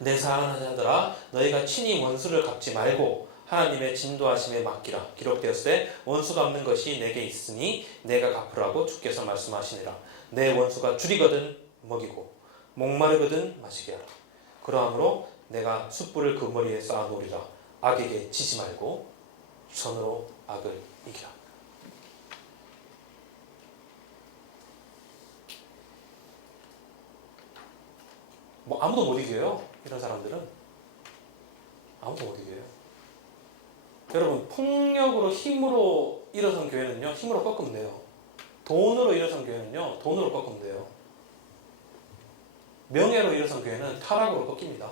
내 사랑하는 자들아 너희가 친히 원수를 갚지 말고 하나님의 진도하심에 맡기라. 기록되었을 때 원수 갚는 것이 내게 있으니 내가 갚으라고 주께서 말씀하시니라. 내 원수가 줄이거든 먹이고 목마르거든 마시게 하라. 그러함으로 내가 숯불을 그 머리에 쌓아놓으리라. 악에게 지지 말고 선으로 악을 이기라. 아무도 못 이겨요. 이런 사람들은 아무도 못 이겨요. 여러분 폭력으로 힘으로 일어선 교회는요 힘으로 꺾으면 돼요. 돈으로 일어선 교회는요 돈으로 꺾으면 돼요. 명예로 일어선 교회는 타락으로 꺾입니다.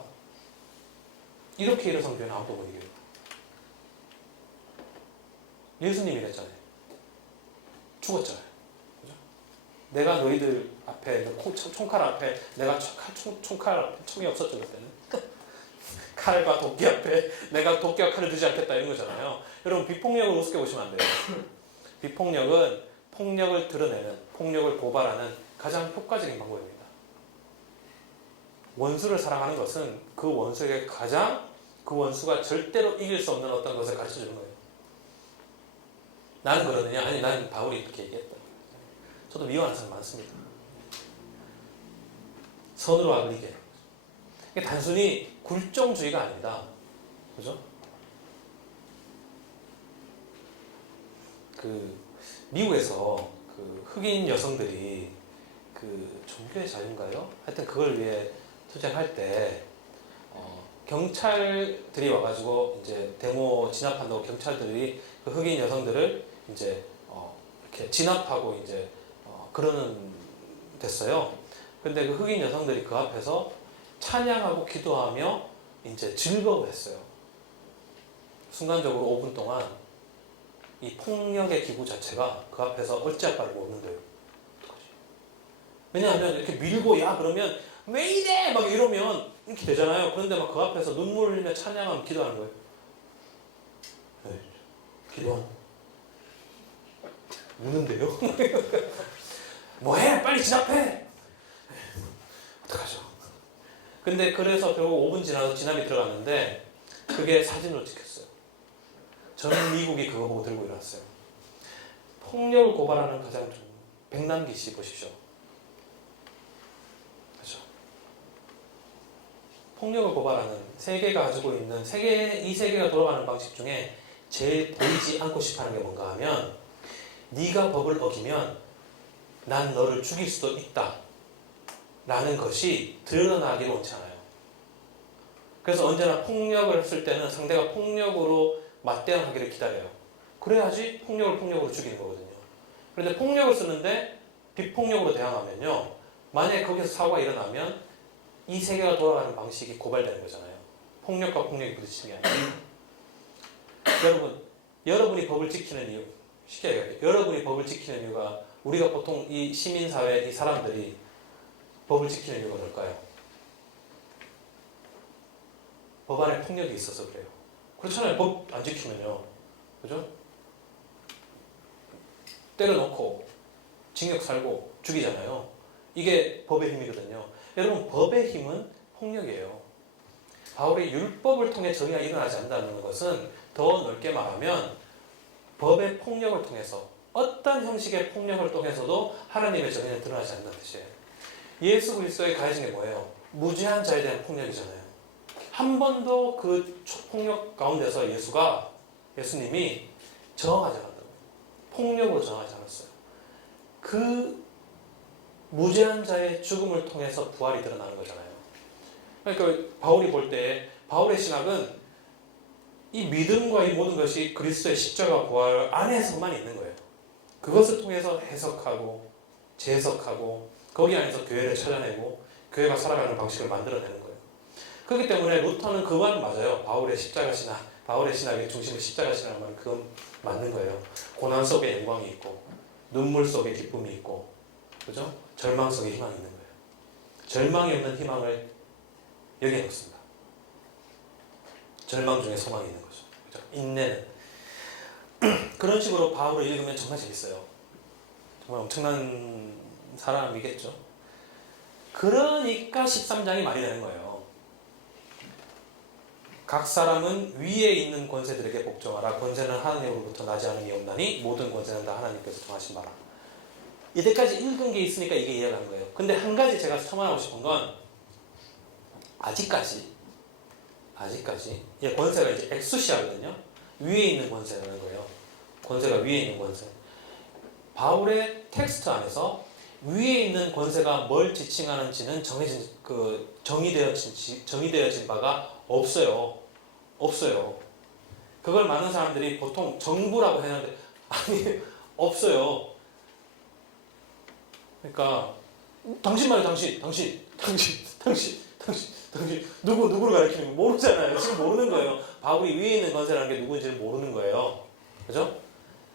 이렇게 일어선 교회는 아무도 못 이겨요. 예수님이 그랬잖아요. 죽었잖아요. 그죠? 내가 너희들 앞에 총칼 앞에 내가 총칼 앞에 총이 없었죠 그때는. 칼과 도끼 앞에 내가 도끼와 칼을 두지 않겠다 이런 거잖아요. 여러분 비폭력을 우습게 보시면 안 돼요. 비폭력은 폭력을 드러내는 폭력을 고발하는 가장 효과적인 방법입니다. 원수를 사랑하는 것은 그 원수에게 가장 그 원수가 절대로 이길 수 없는 어떤 것을 가르쳐 주는 거예요. 나는 그러느냐? 아니, 나는 바울이 그렇게 얘기했다. 저도 미워하는 사람 많습니다. 선으로 아그리게. 이게 단순히 굴종주의가 아닙니다. 그죠? 그 미국에서 그 흑인 여성들이 그 종교의 자유인가요? 하여튼 그걸 위해 투쟁할 때 경찰들이 와가지고 이제 데모 진압한다고 경찰들이 그 흑인 여성들을 이제 이렇게 진압하고 이제 그러는 됐어요. 근데 그 흑인 여성들이 그 앞에서 찬양하고 기도하며 이제 즐거워했어요. 순간적으로 5분 동안 이 폭력의 기구 자체가 그 앞에서 어찌할 바를 모르는 거예요. 왜냐하면 이렇게 밀고 야 그러면 왜 이래 막 이러면 이렇게 되잖아요. 그런데 막 그 앞에서 눈물 흘리며 찬양하면 기도하는 거예요. 네. 기도. 우는데요? 뭐해? 빨리 진압해! 어떡하죠? 근데 그래서 결국 5분 지나서 진압이 들어갔는데 그게 사진으로 찍혔어요. 전 미국이 그거 보고 들고 일어났어요. 폭력을 고발하는 가장 좀 백남기 씨 보십시오. 그렇죠? 폭력을 고발하는 세계가 가지고 있는 이 세계가 돌아가는 방식 중에 제일 보이지 않고 싶어하는 게 뭔가 하면 네가 법을 어기면 난 너를 죽일 수도 있다 라는 것이 드러나기를 원치 않아요. 그래서 언제나 폭력을 했을 때는 상대가 폭력으로 맞대응하기를 기다려요. 그래야지 폭력으로 죽이는 거거든요. 그런데 폭력을 쓰는데 비폭력으로 대항하면요, 만약에 거기서 사고가 일어나면 이 세계가 돌아가는 방식이 고발되는 거잖아요. 폭력과 폭력이 부딪히는 게 아니에요. 여러분이 법을 지키는 이유, 쉽게 얘기해요. 여러분이 법을 지키는 이유가 우리가 보통 이 시민사회 이 사람들이 법을 지키는 이유가 뭘까요? 법 안에 폭력이 있어서 그래요. 그렇잖아요. 법 안 지키면요. 그죠? 때려놓고 징역 살고 죽이잖아요. 이게 법의 힘이거든요. 여러분, 법의 힘은 폭력이에요. 바울이 율법을 통해 정의가 일어나지 않는다는 것은 더 넓게 말하면 법의 폭력을 통해서 어떤 형식의 폭력을 통해서도 하나님의 정의는 드러나지 않는다는 뜻이에요. 예수 그리스도의 가해진 게 뭐예요? 무죄한 자에 대한 폭력이잖아요. 한 번도 그 폭력 가운데서 예수님이 저항하지 않았다고요. 폭력으로 저항하지 않았어요. 그 무죄한 자의 죽음을 통해서 부활이 드러나는 거잖아요. 그러니까 바울이 볼 때 바울의 신학은 이 믿음과 이 모든 것이 그리스도의 십자가 부활 안에서만 있는 거예요. 그것을 통해서 해석하고 재해석하고 거기 안에서 교회를 찾아내고 교회가 살아가는 방식을 만들어내는 거예요. 그렇기 때문에 루터는 그 말은 맞아요. 바울의 십자가 신학, 바울의 신학의 중심은 십자가 신학이라는 말은 그건 맞는 거예요. 고난 속에 영광이 있고 눈물 속에 기쁨이 있고, 그죠? 절망 속에 희망이 있는 거예요. 절망이 없는 희망을 여기에 놓습니다. 절망 중에 소망이 있는 거죠. 그죠? 인내는. 그런 식으로 바울을 읽으면 정말 재밌어요. 정말 엄청난 사람이겠죠. 그러니까 13장이 말이 되는 거예요. 각 사람은 위에 있는 권세들에게 복종하라. 권세는 하나님으로부터 나지 않음이 없나니 모든 권세는 다 하나님께서 정하신 바라. 이때까지 읽은 게 있으니까 이게 이해가 가는 거예요. 근데 한 가지 제가 첨언하고 싶은 건 아직까지 권세가 이제 엑수시아거든요. 위에 있는 권세라는 거예요. 권세가 위에 있는 권세. 바울의 텍스트 안에서 위에 있는 권세가 뭘 지칭하는지는 정의되어진 바가 없어요. 그걸 많은 사람들이 보통 정부라고 해놨는데 아니 없어요. 그러니까 당신 말이에요. 당신 누구를 가리키는 거 모르잖아요. 지금 모르는 거예요. 바울이 위에 있는 권세라는 게 누구인지를 모르는 거예요. 그죠?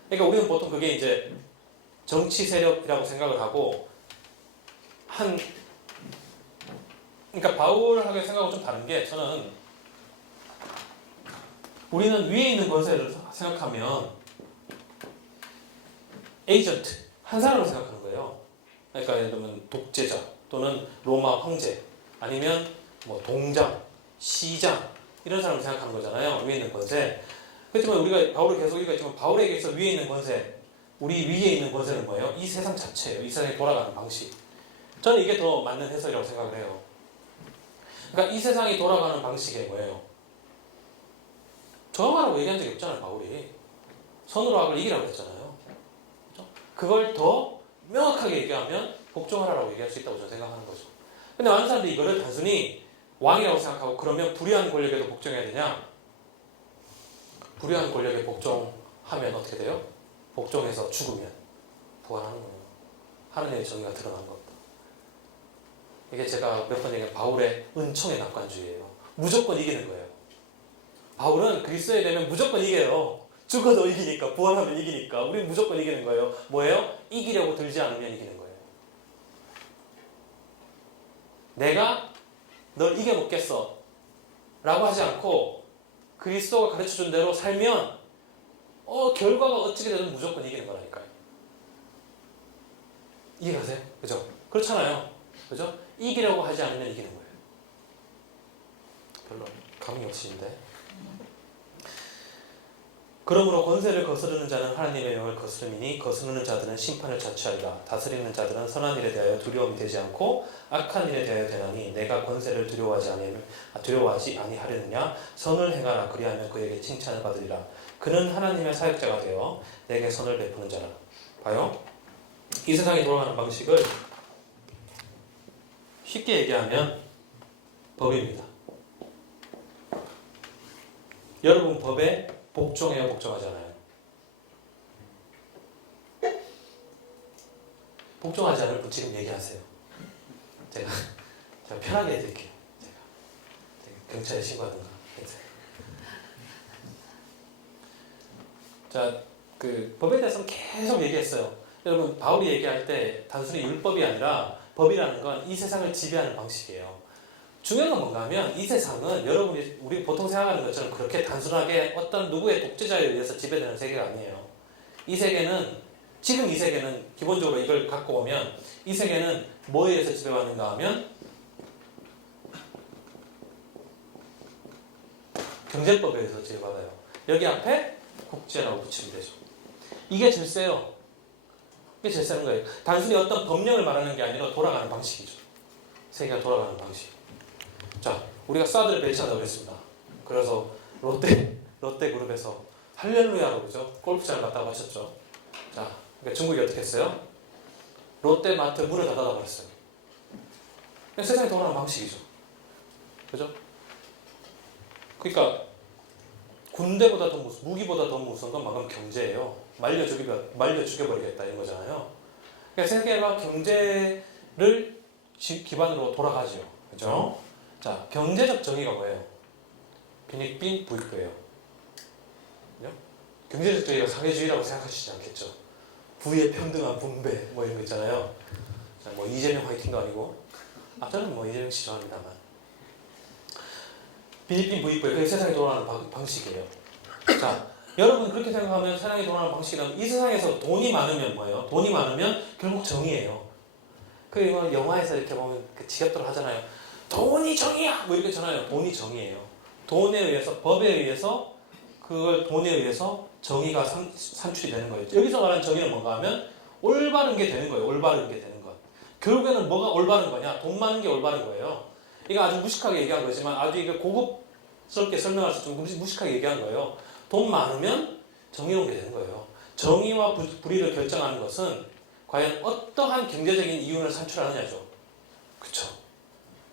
그러니까 우리는 보통 그게 이제 정치 세력이라고 생각을 하고 그러니까 바울하고 생각하고 좀 다른 게, 저는 우리는 위에 있는 권세를 생각하면 에이전트, 한 사람을 생각하는 거예요. 그러니까 예를 들면 독재자 또는 로마 황제 아니면 뭐 동장, 시장 이런 사람을 생각하는 거잖아요. 위에 있는 권세. 그렇지만 우리가 바울을 계속 읽었지만 바울에게서 위에 있는 권세, 우리 위에 있는 권세는 뭐예요? 이 세상 자체예요. 이 세상이 돌아가는 방식. 저는 이게 더 맞는 해석이라고 생각을 해요. 그러니까 이 세상이 돌아가는 방식이 뭐예요? 저항하라고 얘기한 적이 없잖아요. 바울이. 선으로 악을 이기라고 했잖아요. 그렇죠? 그걸 더 명확하게 얘기하면 복종하라고 얘기할 수 있다고 저는 생각하는 거죠. 근데 많은 사람들이 이거를 단순히 왕이라고 생각하고 그러면 불의한 권력에도 복종해야 되냐? 불의한 권력에 복종하면 어떻게 돼요? 복종해서 죽으면 부활하는 거예요. 하느님의 정의가 드러나는 겁니다. 이게 제가 몇 번 얘기한 바울의 은총의 낙관주의예요. 무조건 이기는 거예요. 바울은 그리스도에 되면 무조건 이겨요. 죽어도 이기니까, 부활하면 이기니까. 우리는 무조건 이기는 거예요. 뭐예요? 이기려고 들지 않으면 이기는 거예요. 내가 널 이겨먹겠어 라고 하지 않고 그리스도가 가르쳐준 대로 살면 결과가 어떻게 되든 무조건 이기는 거라니까요. 이해가세요? 그죠? 그렇잖아요. 그죠? 이기려고 하지 않으면 이기는 거예요. 별로 감이 없으신데. 그러므로 권세를 거스르는 자는 하나님의 명을 거스름이니 거스르는 자들은 심판을 자취하리라. 다스리는 자들은 선한 일에 대하여 두려움이 되지 않고 악한 일에 대하여 되나니 내가 권세를 두려워하지 아니하려느냐. 선을 행하라. 그리하면 그에게 칭찬을 받으리라. 그는 하나님의 사역자가 되어 내게 선을 베푸는 자라. 봐요. 이 세상이 돌아가는 방식을 쉽게 얘기하면 법입니다. 여러분 법에 복종해요, 복종하지 않아요? 복종하지 않을 분 지금 얘기하세요. 제가 편하게 해드릴게요. 제가 경찰에 신고하든가. 자, 그 법에 대해서는 계속 얘기했어요. 여러분 바울이 얘기할 때 단순히 율법이 아니라 법이라는 건 이 세상을 지배하는 방식이에요. 중요한 건 뭔가 하면 이 세상은 여러분이 우리 보통 생각하는 것처럼 그렇게 단순하게 어떤 누구의 독재자에 의해서 지배되는 세계가 아니에요. 이 세계는 지금 이 세계는 기본적으로 이걸 갖고 오면 이 세계는 뭐에 의해서 지배받는가 하면 경제법에 의해서 지배받아요. 여기 앞에 국제라고 붙이면 되죠. 이게 제일 세요. 이게 제일 세는 거예요. 단순히 어떤 법령을 말하는 게 아니라 돌아가는 방식이죠. 세계가 돌아가는 방식. 자, 우리가 사드를 배치한다고 그랬습니다. 그래서 롯데그룹에서 할렐루야로 그죠? 골프장을 갖다가 마쳤죠. 자, 그러니까 중국이 어떻게 했어요? 롯데마트 문을 닫아다 버렸어요. 세상이 돌아가는 방식이죠. 그죠? 그러니까 군대보다 더 무기보다 더 무서운 건 방금 경제예요. 말려 죽여버리겠다 이런 거잖아요. 그러니까 세계가 경제를 기반으로 돌아가죠. 그죠? 자, 경제적 정의가 뭐예요? 빈익빈 부익부예요. 그죠? 경제적 정의가 사회주의라고 생각하시지 않겠죠? 부의 평등한 분배 뭐 이런 거 있잖아요. 자, 뭐 이재명 화이팅도 아니고 저는 뭐 이재명 씨 좋아합니다만 빈익빈 부익부예요. 그게 세상이 돌아가는 방식이에요. 자, 여러분 그렇게 생각하면 세상이 돌아가는 방식이라면 이 세상에서 돈이 많으면 뭐예요? 돈이 많으면 결국 정의예요. 그 영화에서 이렇게 보면 그 지겹도록 하잖아요. 돈이 정의야! 뭐 이렇게 하잖아요. 돈이 정의예요. 돈에 의해서, 법에 의해서, 그걸 돈에 의해서 정의가 산출이 되는 거예요. 여기서 말하는 정의는 뭔가 하면 올바른 게 되는 거예요. 올바른 게 되는 것. 결국에는 뭐가 올바른 거냐? 돈 많은 게 올바른 거예요. 이거 아주 무식하게 얘기한 거지만 아주 이거 고급스럽게 설명할 수 좀 무식하게 얘기한 거예요. 돈 많으면 정의로운 게 되는 거예요. 정의와 불의를 결정하는 것은 과연 어떠한 경제적인 이윤을 산출하느냐죠. 그쵸?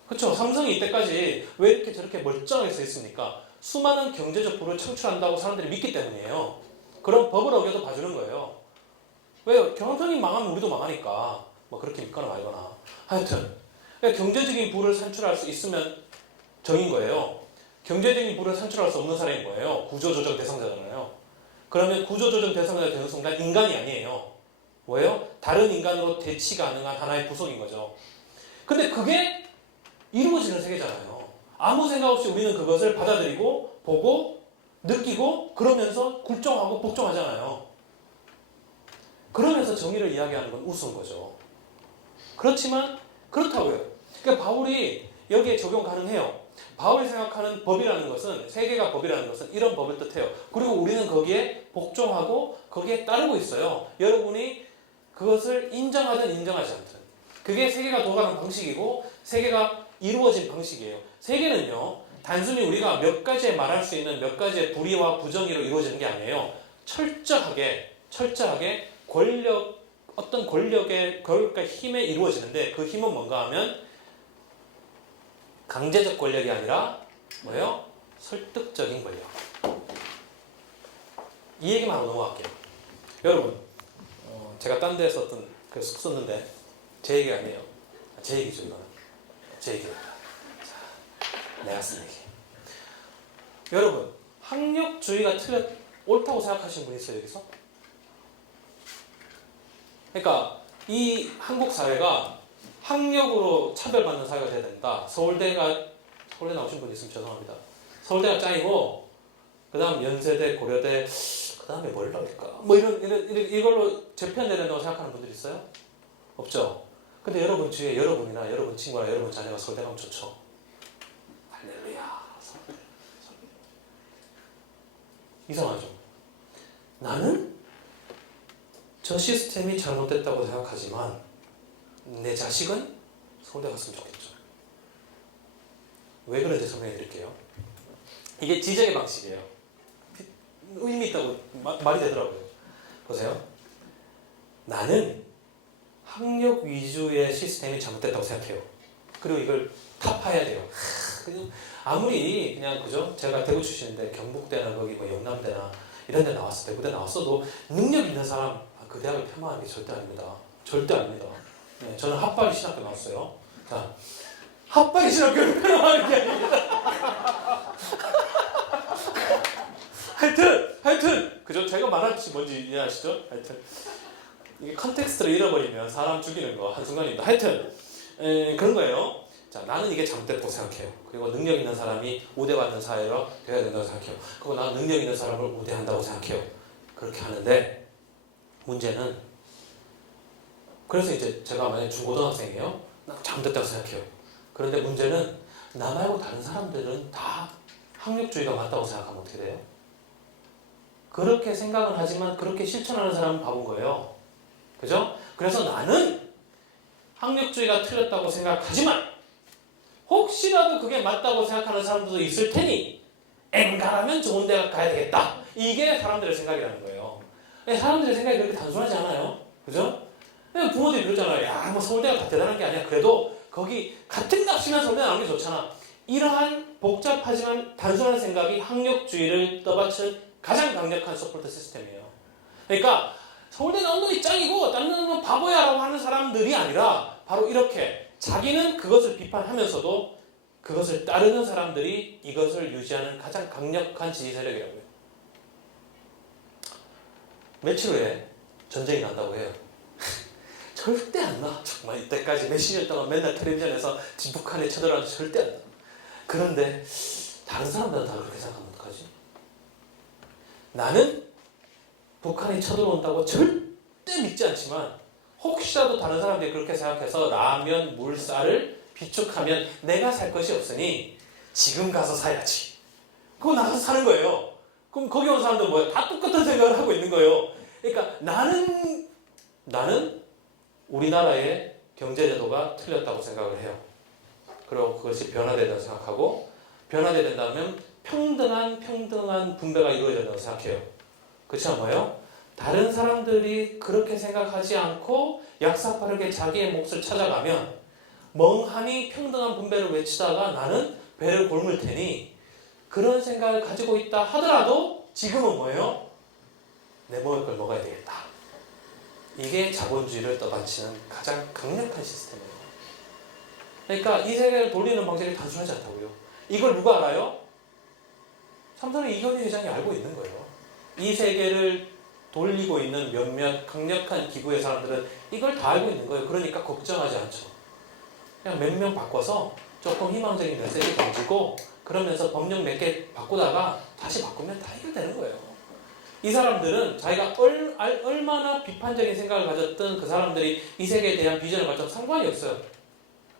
그렇죠. 삼성이 이때까지 왜 이렇게 저렇게 멀쩡하게 서 있습니까? 수많은 경제적 부를 창출한다고 사람들이 믿기 때문이에요. 그럼 법을 어겨도 봐주는 거예요. 왜요? 경영선이 망하면 우리도 망하니까. 뭐 그렇게 믿거나 말거나. 하여튼 경제적인 부를 산출할 수 있으면 정인 거예요. 경제적인 부를 산출할 수 없는 사람인 거예요. 구조조정 대상자잖아요. 그러면 구조조정 대상자가 되는 순간 인간이 아니에요. 뭐예요? 다른 인간으로 대치 가능한 하나의 부속인 거죠. 근데 그게 이루어지는 세계잖아요. 아무 생각 없이 우리는 그것을 받아들이고 보고 느끼고 그러면서 굴종하고 복종하잖아요. 그러면서 정의를 이야기하는 건 우스운 거죠. 그렇지만 그렇다고요. 그러니까 바울이 여기에 적용 가능해요. 바울이 생각하는 법이라는 것은, 세계가 법이라는 것은 이런 법을 뜻해요. 그리고 우리는 거기에 복종하고 거기에 따르고 있어요. 여러분이 그것을 인정하든 인정하지 않든. 그게 세계가 돌아가는 방식이고 세계가 이루어진 방식이에요. 세계는요, 단순히 우리가 몇 가지에 말할 수 있는 몇 가지의 불의와 부정의로 이루어지는 게 아니에요. 철저하게 어떤 권력의 힘에 이루어지는데, 그 힘은 뭔가 하면 강제적 권력이 아니라 뭐예요? 설득적인 권력. 이 얘기만 하고 넘어갈게요. 여러분, 제가 딴 데서 어떤 속 썼는데 제 얘기 아니에요. 제 얘기죠, 이거는. 제 얘기입니다. 내가 쓴 얘기. 여러분, 학력주의가 옳다고 생각하시는 분 있어요, 여기서? 그러니까 이 한국 사회가 학력으로 차별받는 사회가 돼야 된다. 서울대 나오신 분 있으면 죄송합니다. 서울대가 짱이고, 그 다음 연세대, 고려대, 그 다음에 뭘 나올까? 뭐 이걸로 재편돼야 된다고 생각하는 분들 있어요? 없죠? 근데 여러분 주위에 여러분이나 여러분 친구나 여러분 자녀가 서울대 가면 좋죠? 할렐루야. 서울대. 이상하죠? 나는 저 시스템이 잘못됐다고 생각하지만 내 자식은 서울대 갔으면 좋겠죠. 왜 그런지 설명해 드릴게요. 이게 지적의 방식이에요. 의미 있다고 말이 되더라고요. 보세요. 나는 학력 위주의 시스템이 잘못됐다고 생각해요. 그리고 이걸 타파해야 돼요. 아무리 그냥 그죠? 제가 대구 출신인데 경북대나 거기 뭐 영남대나 이런 데 나왔어, 대구대 나왔어도 능력 있는 사람 그 대학을 폄하하는 게 절대 아닙니다. 절대 아닙니다. 네, 저는 합발 신학교 나왔어요. 자, 합발 신학교를 폄하하는 게 아닙니다. 하여튼 그죠? 제가 말한 뜻이 뭔지 이해하시죠? 하여튼 이게 컨텍스트를 잃어버리면 사람 죽이는 거 한순간입니다. 하여튼 그런 거예요. 자, 나는 이게 잘못됐다고 생각해요. 그리고 능력 있는 사람이 우대받는 사회로 되어야 된다고 생각해요. 그리고 나는 능력 있는 사람을 우대한다고 생각해요. 그렇게 하는데 문제는, 그래서 이제 제가 만약에 중고등학생이에요. 난 잘못됐다고 생각해요. 그런데 문제는 나 말고 다른 사람들은 다 학력주의가 맞다고 생각하면 어떻게 돼요? 그렇게 생각은 하지만 그렇게 실천하는 사람은 바본 거예요. 그죠? 그래서 나는 학력주의가 틀렸다고 생각하지만 혹시라도 그게 맞다고 생각하는 사람들도 있을 테니 엔간하면 좋은 대학 가야 되겠다. 이게 사람들의 생각이라는 거예요. 사람들의 생각이 그렇게 단순하지 않아요. 그죠? 부모들이 그러잖아요. 야, 뭐 서울대가 다 대단한 게 아니야. 그래도 거기 같은 값이면 서울대 나오는 게 좋잖아. 이러한 복잡하지만 단순한 생각이 학력주의를 떠받친 가장 강력한 서포트 시스템이에요. 그러니까 서울대 나온 놈이 짱이고 다른 놈은 바보야라고 하는 사람들이 아니라 바로 이렇게 자기는 그것을 비판하면서도 그것을 따르는 사람들이 이것을 유지하는 가장 강력한 지지 세력이라고요. 며칠 후에 전쟁이 난다고 해요. 절대 안 나. 정말 이때까지 몇십 년 동안 맨날 텔레비전에서 북한에 쳐들어와도 절대 안 나. 그런데 다른 사람들은 다 그렇게 생각하면 어떡하지? 나는 북한이 쳐들어온다고 절대 믿지 않지만 혹시라도 다른 사람들이 그렇게 생각해서 라면, 물, 쌀을 비축하면 내가 살 것이 없으니 지금 가서 사야지. 그거 나가서 사는 거예요. 그럼 거기 온 사람들은 뭐야? 다 똑같은 생각을 하고 있는 거예요. 그러니까 나는 우리나라의 경제제도가 틀렸다고 생각을 해요. 그리고 그것이 변화되다고 생각하고, 변화되야 된다면 평등한 분배가 이루어져야 된다고 생각해요. 그렇지만 뭐예요? 다른 사람들이 그렇게 생각하지 않고 약사빠르게 자기의 몫을 찾아가면 멍하니 평등한 분배를 외치다가 나는 배를 곪을 테니, 그런 생각을 가지고 있다 하더라도 지금은 뭐예요? 내 먹을 걸 먹어야 되겠다. 이게 자본주의를 떠받치는 가장 강력한 시스템이에요. 그러니까 이 세계를 돌리는 방식이 단순하지 않다고요. 이걸 누가 알아요? 삼성의 이현희 회장이 알고 있는 거예요. 이 세계를 돌리고 있는 몇몇 강력한 기구의 사람들은 이걸 다 알고 있는 거예요. 그러니까 걱정하지 않죠. 그냥 몇 명 바꿔서 조금 희망적인 메시지 던지고 그러면서 법령 몇 개 바꾸다가 다시 바꾸면 다 해결되는 거예요. 이 사람들은 자기가 얼마나 비판적인 생각을 가졌든 그 사람들이 이 세계에 대한 비전을 가져도 상관이 없어요.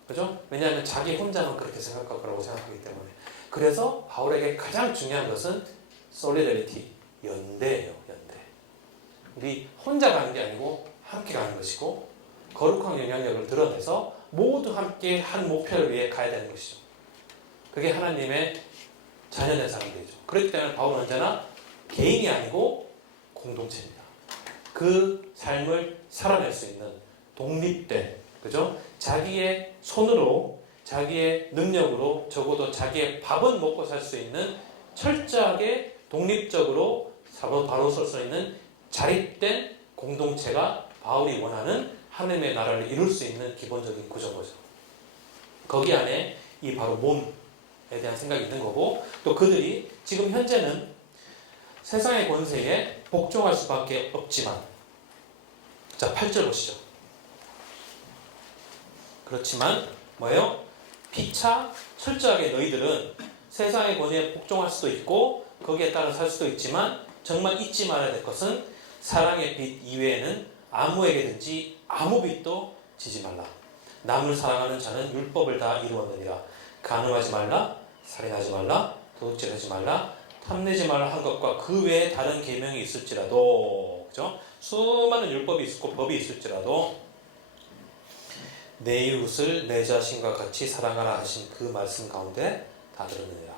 그죠? 왜냐하면 자기 혼자만 그렇게 생각할 거라고 생각하기 때문에. 그래서 바울에게 가장 중요한 것은 solidarity, 연대예요. 연대. 우리 혼자 가는 게 아니고 함께 가는 것이고 거룩한 영향력을 드러내서 모두 함께 한 목표를 위해 가야 되는 것이죠. 그게 하나님의 자녀된 사람들이죠. 그렇기 때문에 바울은 언제나 개인이 아니고 공동체입니다. 그 삶을 살아낼 수 있는 독립된, 그죠? 자기의 손으로, 자기의 능력으로 적어도 자기의 밥은 먹고 살 수 있는 철저하게 독립적으로 바로 설 수 있는 자립된 공동체가 바울이 원하는 하나님의 나라를 이룰 수 있는 기본적인 구조인 거죠. 거기 안에 이 바로 몸에 대한 생각이 있는 거고, 또 그들이 지금 현재는 세상의 권세에 복종할 수밖에 없지만, 자 8절 보시죠. 그렇지만 뭐예요? 피차 철저하게 너희들은 세상의 권위에 복종할 수도 있고 거기에 따라 살 수도 있지만 정말 잊지 말아야 될 것은 사랑의 빛 이외에는 아무에게든지 아무 빚도 지지 말라. 남을 사랑하는 자는 율법을 다 이루었느니라. 간음하지 말라, 살인하지 말라, 도둑질하지 말라, 탐내지 말라 한 것과 그 외에 다른 계명이 있을지라도, 그죠? 수많은 율법이 있고 법이 있을지라도 내 이웃을 내 자신과 같이 사랑하라 하신 그 말씀 가운데 다 들었느니라.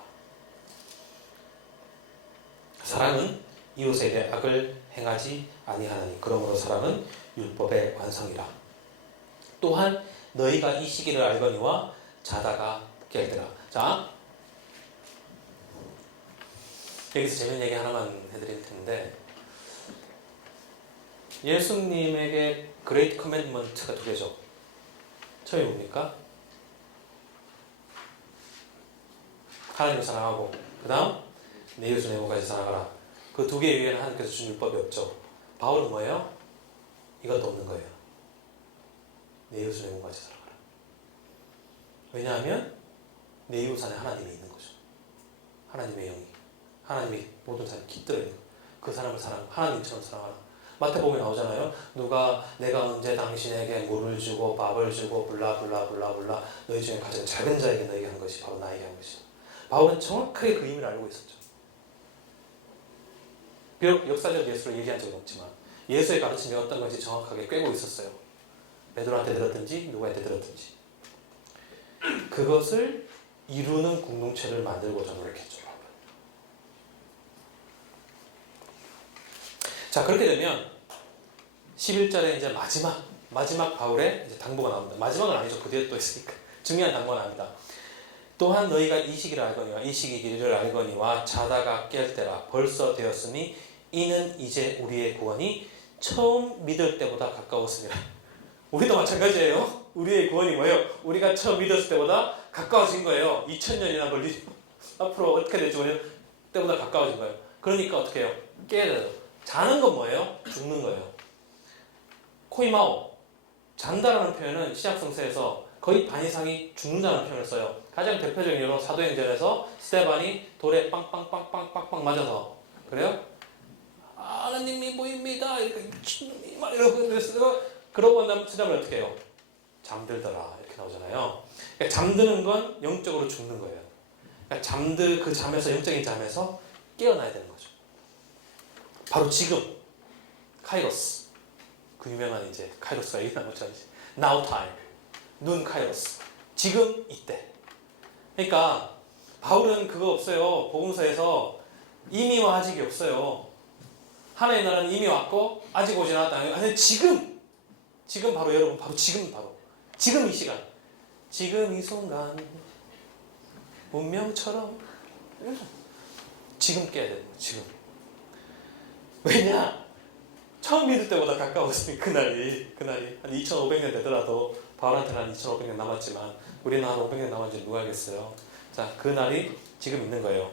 사랑은 이웃에 대해 악을 행하지 아니하나니 그러므로 사랑은 율법의 완성이라. 또한 너희가 이 시기를 알거니와 자다가 깨어들라. 자, 여기서 재밌는 얘기 하나만 해드릴 텐데, 예수님에게 그레이트 커맨드먼트가 두 개죠. 처음이 뭡니까? 하나님을 사랑하고, 그 다음 내 이웃을 내 몸까지 사랑하라. 그 두 개 이외에는 하나님께서 준 율법이 없죠. 바울은 뭐예요? 이것도 없는 거예요. 내 이웃을 내 몸까지 사랑하라. 왜냐하면 내 이웃 안에 하나님이 있는 거죠. 하나님의 영이, 하나님이 모든 사람이 깃들어 있는 거예요. 그 사람을 하나님처럼 사랑하라. 마태복음에 나오잖아요. 누가 내가 언제 당신에게 물을 주고 밥을 주고 블라블라블라블라 너희 중에 가장 작은 자에게 너희가 한 것이 바로 나에게 한 것이다. 바울은 정확하게 그 의미를 알고 있었죠. 비록 역사적 예수를 얘기한 적은 없지만 예수의 가르침이 어떤 건지 정확하게 꿰고 있었어요. 베드로한테 들었든지 누구한테 들었든지. 그것을 이루는 공동체를 만들고자 노력했죠. 자, 그렇게 되면 11절에 이제 마지막 바울의 이제 당부가 나옵니다. 마지막은 아니죠. 그 뒤에 또 있으니까. 중요한 당부가 나옵니다. 또한 너희가 이 시기를 알거니와 이 시기 길이를 알거니와 자다가 깰 때라 벌써 되었으니 이는 이제 우리의 구원이 처음 믿을 때보다 가까웠습니다. 우리도 마찬가지예요. 우리의 구원이 뭐예요? 우리가 처음 믿었을 때보다 가까워진 거예요. 2000년이나 걸리죠. 앞으로 어떻게 될지 모르는 때보다 가까워진 거예요. 그러니까 어떻게 해요? 깨야 돼요. 자는 건 뭐예요? 죽는 거예요. 코이마오, 잔다라는 표현은 시약성서에서 거의 반 이상이 죽는다는 표현을 써요. 가장 대표적인 예로 사도행전에서 스테반이 돌에 빵빵빵빵빵빵 맞아서, 그래요? 하나님이 보입니다. 이렇게 미친놈이 막 이러고 그랬어요. 그러고 난 다음에 어떻게 해요? 잠들더라 이렇게 나오잖아요. 그러니까 잠드는 건 영적으로 죽는 거예요. 그러니까 그 잠에서, 영적인 잠에서 깨어나야 되는 거죠. 바로 지금 카이로스, 그 유명한 이제 카이로스가 얘기하는 것처럼 now time, 눈 카이로스, 지금 이때. 그러니까 바울은 그거 없어요. 복음서에서 이미와 아직이 없어요. 하나님의 나라는 이미 왔고 아직 오지 않았다. 아니 지금 바로 여러분, 바로 지금 이 시간, 지금 이 순간 운명처럼 지금 깨야 되는 거예요. 지금. 왜냐? 처음 믿을 때보다 가까웠으니 그날이 한 2500년 되더라도 바울한테는 한 2500년 남았지만 우리는 한 500년 남았는지 누가 알겠어요. 자, 그날이 지금 있는 거예요.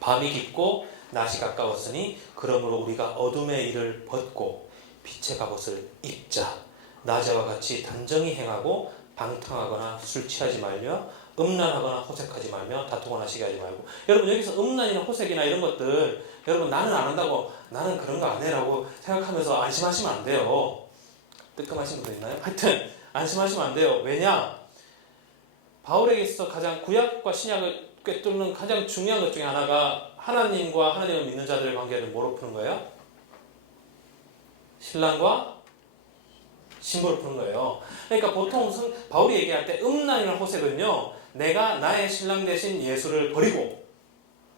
밤이 깊고 낮이 가까웠으니 그러므로 우리가 어둠의 일을 벗고 빛의 갑옷을 입자. 낮에와 같이 단정히 행하고 방탕하거나 술 취하지 말며 음란하거나 호색하지 말며 다투거나 시기하지 말고. 여러분 여기서 음란이나 호색이나 이런 것들 여러분 나는 안 한다고 나는 그런 거 안 해라고 생각하면서 안심하시면 안 돼요. 뜨끔하신 분들 있나요? 하여튼 안심하시면 안 돼요. 왜냐? 바울에게 있어서 가장 구약과 신약을 꿰뚫는 가장 중요한 것 중에 하나가 하나님과 하나님을 믿는 자들의 관계를 뭐로 푸는 거예요? 신랑과 신부로 푸는 거예요. 그러니까 보통 바울이 얘기할 때 음란이나 호색은요, 내가 나의 신랑 대신 예수를 버리고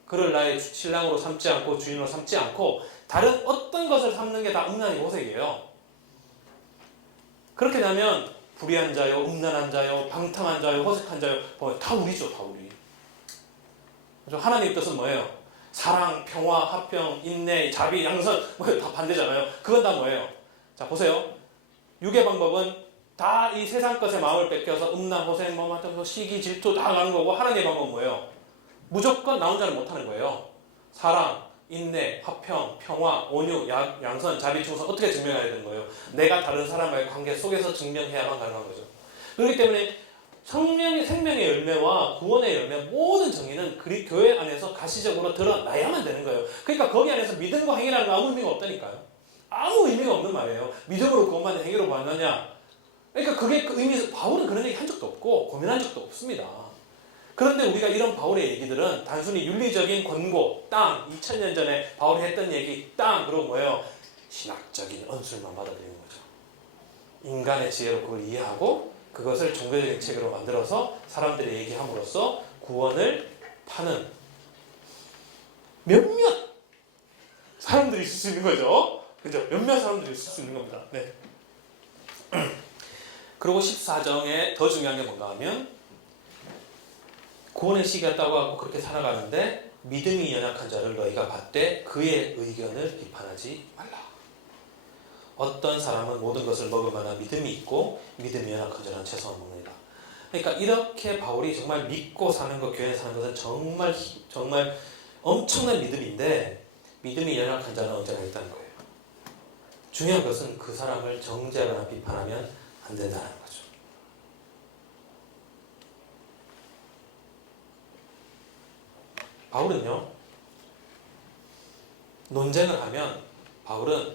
그를 나의 신랑으로 삼지 않고 주인으로 삼지 않고 다른 어떤 것을 삼는 게 다 음란이고 호색이에요. 그렇게 되면 불의한 자요, 음란한 자요, 방탕한 자요, 호색한 자요, 다 우리죠, 다 우리. 하나님의 뜻은 뭐예요? 사랑, 평화, 화평, 인내, 자비, 양선, 다 반대잖아요. 그건 다 뭐예요? 자, 보세요. 육의 방법은 다 이 세상 것에 마음을 뺏겨서 음란, 호색, 시기, 질투 다 가는 거고, 하나님의 방법은 뭐예요? 무조건 나 혼자는 못하는 거예요. 사랑, 인내, 화평, 평화, 온유, 양선, 자비, 충성 어떻게 증명해야 되는 거예요? 내가 다른 사람과의 관계 속에서 증명해야만 가능한 거죠. 그렇기 때문에 생명의 열매와 구원의 열매 모든 정의는 교회 안에서 가시적으로 드러나야만 되는 거예요. 그러니까 거기 안에서 믿음과 행위라는 건 아무 의미가 없다니까요. 아무 의미가 없는 말이에요. 믿음으로 구원받는 행위로 구원하냐? 그러니까 그게 그 의미에서 바울은 그런 얘기 한 적도 없고 고민한 적도 없습니다. 그런데 우리가 이런 바울의 얘기들은 단순히 윤리적인 권고, 땅, 2000년 전에 바울이 했던 얘기, 땅, 그리고 뭐예요? 신학적인 언술만 받아들이는 거죠. 인간의 지혜로 그걸 이해하고 그것을 종교적인 책으로 만들어서 사람들이 얘기함으로써 구원을 파는 몇몇 사람들이 있을 수 있는 거죠. 그죠? 몇몇 사람들이 있을 수 있는 겁니다. 네. 그리고 14정에 더 중요한 게 뭔가 하면 구원의 시기가 있다고 하고 그렇게 살아가는데 믿음이 연약한 자를 너희가 받되 그의 의견을 비판하지 말라. 어떤 사람은 모든 것을 먹을 만한 믿음이 있고 믿음이 연약한 자는 채소만 먹는다. 그러니까 이렇게 바울이 정말 믿고 사는 것, 교회에 사는 것은 정말 엄청난 믿음인데 믿음이 연약한 자는 언제나 있다는 거예요. 중요한 것은 그 사람을 정죄하거나 비판하면 안 된다는 거죠. 바울은요, 논쟁을 하면 바울은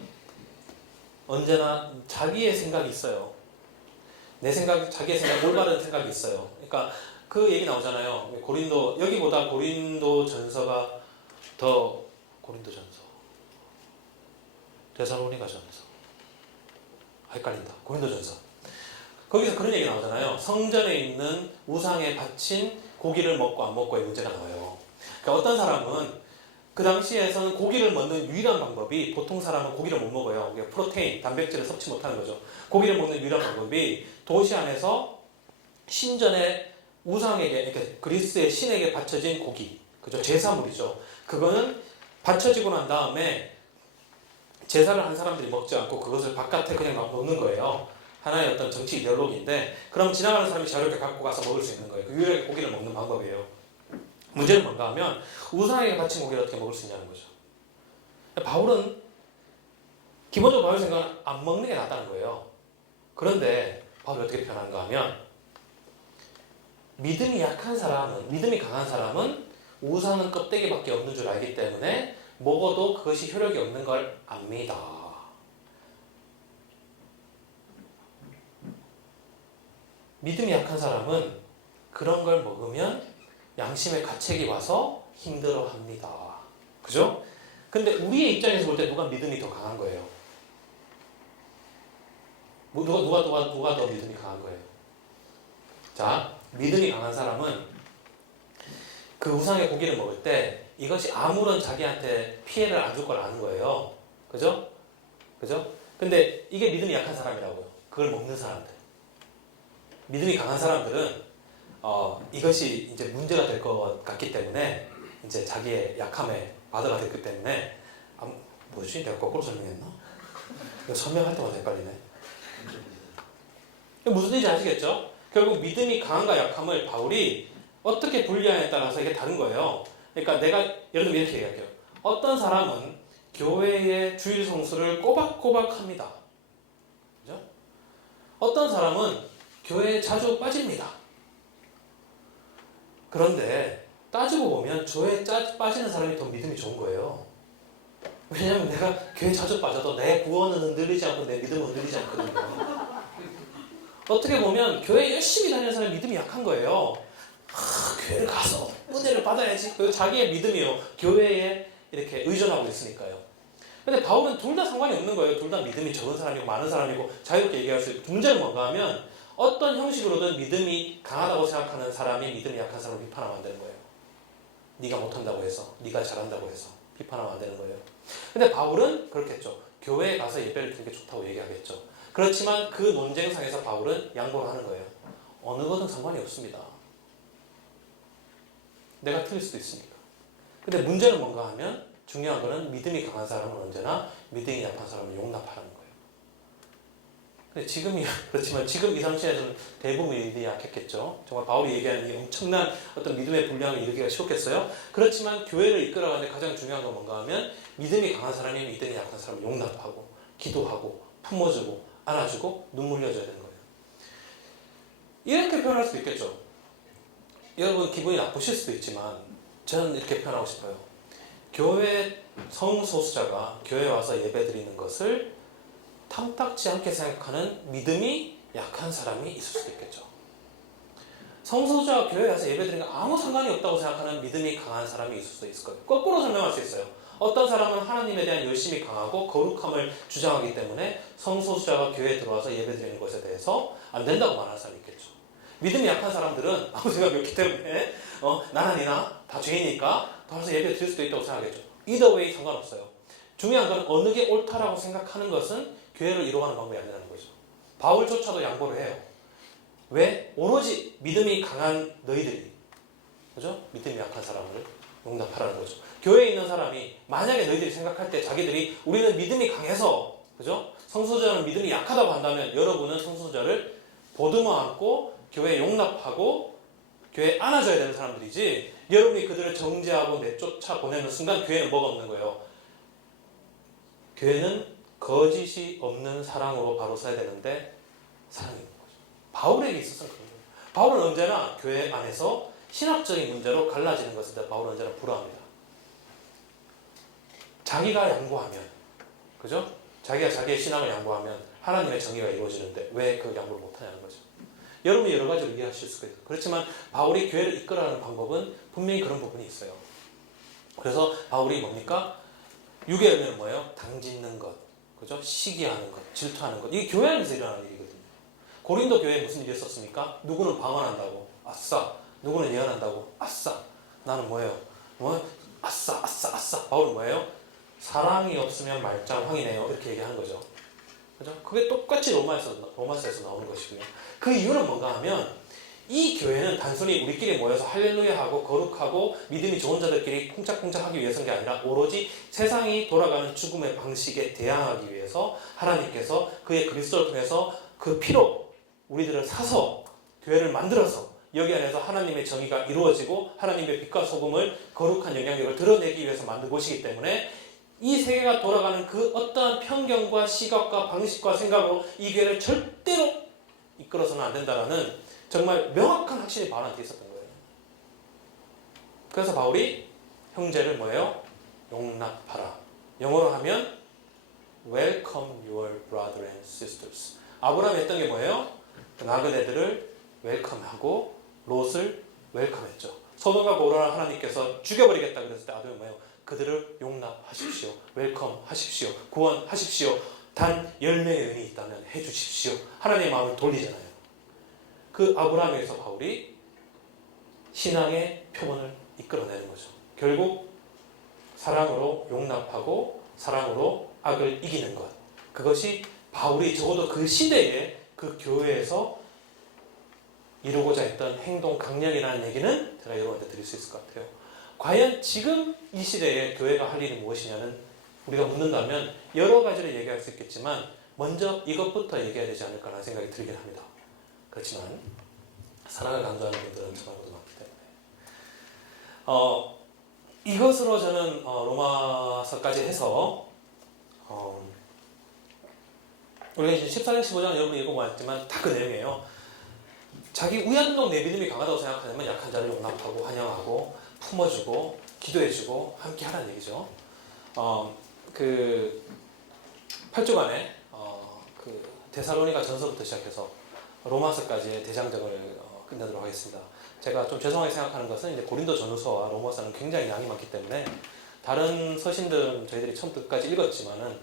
언제나 자기의 생각이 있어요. 자기의 생각, 올바른 생각이 있어요. 그러니까 그 얘기 나오잖아요. 여기보다 고린도 전서가 더, 고린도 전서, 데살로니가 전서, 헷갈린다. 고린도 전서. 거기서 그런 얘기 나오잖아요. 성전에 있는 우상에 바친 고기를 먹고 안 먹고의 문제가 나와요. 그러니까 어떤 사람은 그 당시에서는 고기를 먹는 유일한 방법이, 보통 사람은 고기를 못 먹어요. 프로테인, 단백질을 섭취 못하는 거죠. 고기를 먹는 유일한 방법이 도시 안에서 신전의 우상에게, 그러니까 그리스의 신에게 바쳐진 고기, 그죠? 제사물이죠. 그거는 바쳐지고 난 다음에 제사를 한 사람들이 먹지 않고 그것을 바깥에 그냥 놓는 거예요. 하나의 어떤 정치 이데올로기인데, 그럼 지나가는 사람이 자유롭게 갖고 가서 먹을 수 있는 거예요. 그 유일하게 고기를 먹는 방법이에요. 문제는 뭔가 하면 우상에게 바친 고기를 어떻게 먹을 수 있냐는 거죠. 바울은 기본적으로 바울 생각은 안 먹는 게 낫다는 거예요. 그런데 바울이 어떻게 표현한가 하면 믿음이 강한 사람은 우상은 껍데기밖에 없는 줄 알기 때문에 먹어도 그것이 효력이 없는 걸 압니다. 믿음이 약한 사람은 그런 걸 먹으면 양심의 가책이 와서 힘들어합니다. 그죠? 근데 우리의 입장에서 볼 때 누가 믿음이 더 강한 거예요? 누가 더 믿음이 강한 거예요? 자, 믿음이 강한 사람은 그 우상의 고기를 먹을 때 이것이 아무런 자기한테 피해를 안 줄 걸 아는 거예요. 그죠? 그죠? 근데 이게 믿음이 약한 사람이라고요. 그걸 먹는 사람들. 믿음이 강한 사람들은 이것이 이제 문제가 될 것 같기 때문에 이제 자기의 약함에 바다가 됐기 때문에 뭐지? 내가 거꾸로 설명했나? 이거 설명할 때마다 헷갈리네. 무슨 뜻인지 아시겠죠? 결국 믿음이 강함과 약함을 바울이 어떻게 분리하냐에 따라서 이게 다른 거예요. 그러니까 내가 예를 들면 이렇게 얘기할게요. 어떤 사람은 교회의 주일 성수를 꼬박꼬박 합니다. 그죠? 어떤 사람은 교회에 자주 빠집니다. 그런데 따지고 보면 교회에 빠지는 사람이 더 믿음이 좋은 거예요. 왜냐하면 내가 교회 자주 빠져도 내 구원은 흔들리지 않고 내 믿음은 흔들리지 않거든요. 어떻게 보면 교회 열심히 다니는 사람이 믿음이 약한 거예요. 교회를 가서 은혜를 받아야지. 그리고 자기의 믿음이요. 교회에 이렇게 의존하고 있으니까요. 근데 바울은 둘 다 상관이 없는 거예요. 둘 다 믿음이 적은 사람이고 많은 사람이고 자유롭게 얘기할 수 있고, 문제는 뭔가 하면 어떤 형식으로든 믿음이 강하다고 생각하는 사람이 믿음이 약한 사람을 비판하면 안 되는 거예요. 네가 못한다고 해서, 네가 잘한다고 해서 비판하면 안 되는 거예요. 근데 바울은 그렇겠죠. 교회에 가서 예배를 드리는 게 좋다고 얘기하겠죠. 그렇지만 그 논쟁상에서 바울은 양보를 하는 거예요. 어느 거든 상관이 없습니다. 내가 틀릴 수도 있으니까. 근데 문제는 뭔가 하면 중요한 거는 믿음이 강한 사람은 언제나 믿음이 약한 사람을 용납하라는 거예요. 근데 지금이 그렇지만 지금 이 당시에는 대부분이 믿음이 약했겠죠. 정말 바울이 얘기하는 이 엄청난 어떤 믿음의 분량을 이루기가 쉬웠겠어요. 그렇지만 교회를 이끌어가는데 가장 중요한 건 뭔가 하면 믿음이 강한 사람이 믿음이 약한 사람을 용납하고 기도하고 품어주고 안아주고 눈물 흘려줘야 되는 거예요. 이렇게 표현할 수도 있겠죠. 여러분 기분이 나쁘실 수도 있지만 저는 이렇게 표현하고 싶어요. 교회 성소수자가 교회에 와서 예배 드리는 것을 탐탁지 않게 생각하는 믿음이 약한 사람이 있을 수도 있겠죠. 성소수자가 교회에 와서 예배 드리는 거 아무 상관이 없다고 생각하는 믿음이 강한 사람이 있을 수도 있을 거예요. 거꾸로 설명할 수 있어요. 어떤 사람은 하나님에 대한 열심이 강하고 거룩함을 주장하기 때문에 성소수자가 교회에 들어와서 예배 드리는 것에 대해서 안 된다고 말하는 사람이 있겠죠. 믿음이 약한 사람들은 아무 생각이 없기 때문에 난 아니나 다 죄이니까 와서 예배 드릴 수도 있다고 생각하겠죠. either way 상관없어요. 중요한 건 어느 게 옳다라고 생각하는 것은 교회를 이루어가는 방법이 아니라는 거죠. 바울조차도 양보를 해요. 왜? 오로지 믿음이 강한 너희들이, 그죠? 믿음이 약한 사람을 용납하라는 거죠. 교회에 있는 사람이 만약에 너희들이 생각할 때 자기들이 우리는 믿음이 강해서, 그죠? 성소자는 믿음이 약하다고 한다면 여러분은 성소자를 보듬어 안고 교회에 용납하고 교회에 안아줘야 되는 사람들이지, 여러분이 그들을 정죄하고 내쫓아 보내는 순간 교회는 뭐가 없는 거예요? 교회는 거짓이 없는 사랑으로 바로 서야 되는데 사랑이 없는 거죠. 바울에게 있어서는 그런 거예요. 바울은 언제나 교회 안에서 신학적인 문제로 갈라지는 것에 대해 바울은 언제나 불화합니다. 자기가 양보하면, 그죠? 자기가 자기의 신앙을 양보하면 하나님의 정의가 이루어지는데 왜 그 양보를 못하냐는 거죠. 여러분이 여러 가지로 이해하실 수가 있어요. 그렇지만 바울이 교회를 이끌어가는 방법은 분명히 그런 부분이 있어요. 그래서 바울이 뭡니까? 육의 열매는 뭐예요? 당짓는 것, 그죠? 시기하는 것, 질투하는 것. 이게 교회 안에서 일어나는 일이거든요. 고린도 교회에 무슨 일이 있었습니까? 누구는 방언한다고, 아싸. 누구는 예언한다고, 아싸. 나는 뭐예요? 아싸, 아싸, 아싸. 바울은 뭐예요? 사랑이 없으면 말짱황이네요. 이렇게 얘기하는 거죠. 그죠? 그게 똑같이 로마서에서 나오는 것이고요. 그 이유는 뭔가 하면 이 교회는 단순히 우리끼리 모여서 할렐루야하고 거룩하고 믿음이 좋은 자들끼리 쿵짝쿵짝하기 위해서인 게 아니라 오로지 세상이 돌아가는 죽음의 방식에 대항하기 위해서 하나님께서 그의 그리스도를 통해서 그 피로 우리들을 사서 교회를 만들어서 여기 안에서 하나님의 정의가 이루어지고 하나님의 빛과 소금을 거룩한 영향력을 드러내기 위해서 만든 곳이기 때문에 이 세계가 돌아가는 그 어떠한 편견과 시각과 방식과 생각으로 이 교회를 절대로 이끌어서는 안 된다라는 정말 명확한 확신이 바울한테 있었던 거예요. 그래서 바울이 형제를 뭐예요? 용납하라. 영어로 하면 Welcome your brothers and sisters. 아브라함이 했던 게 뭐예요? 나그 애들을 웰컴하고 롯을 웰컴했죠. 소돔과 고모라를 하나님께서 죽여버리겠다 그랬을 때 아브라함이 뭐예요? 그들을 용납하십시오. 웰컴하십시오. 구원하십시오. 단 열매의 은이 있다면 해주십시오. 하나님의 마음을 돌리잖아요. 그 아브라함에서 바울이 신앙의 표본을 이끌어내는 거죠. 결국 사랑으로 용납하고 사랑으로 악을 이기는 것. 그것이 바울이 적어도 그 시대에 그 교회에서 이루고자 했던 행동 강령이라는 얘기는 제가 여러분한테 드릴 수 있을 것 같아요. 과연 지금 이 시대에 교회가 할 일이 무엇이냐는 우리가 묻는다면 여러 가지를 얘기할 수 있겠지만 먼저 이것부터 얘기해야 되지 않을까라는 생각이 들긴 합니다. 그렇지만 사랑을 강조하는 분들은 정말 많기 때문에 이것으로 저는 로마서까지 해서 우리가 이제 14장 15장 여러분이 읽어보았지만 다 그 내용이에요. 자기 우연동 내 믿음이 강하다고 생각하면 약한 자를 용납하고 환영하고 품어주고 기도해주고 함께 하라는 얘기죠. 그 8주간에 그 데살로니가 전서부터 시작해서 로마서까지의 대장정을 끝내도록 하겠습니다. 제가 좀 죄송하게 생각하는 것은 이제 고린도 전후서와 로마서는 굉장히 양이 많기 때문에 다른 서신들은 저희들이 처음부터 끝까지 읽었지만은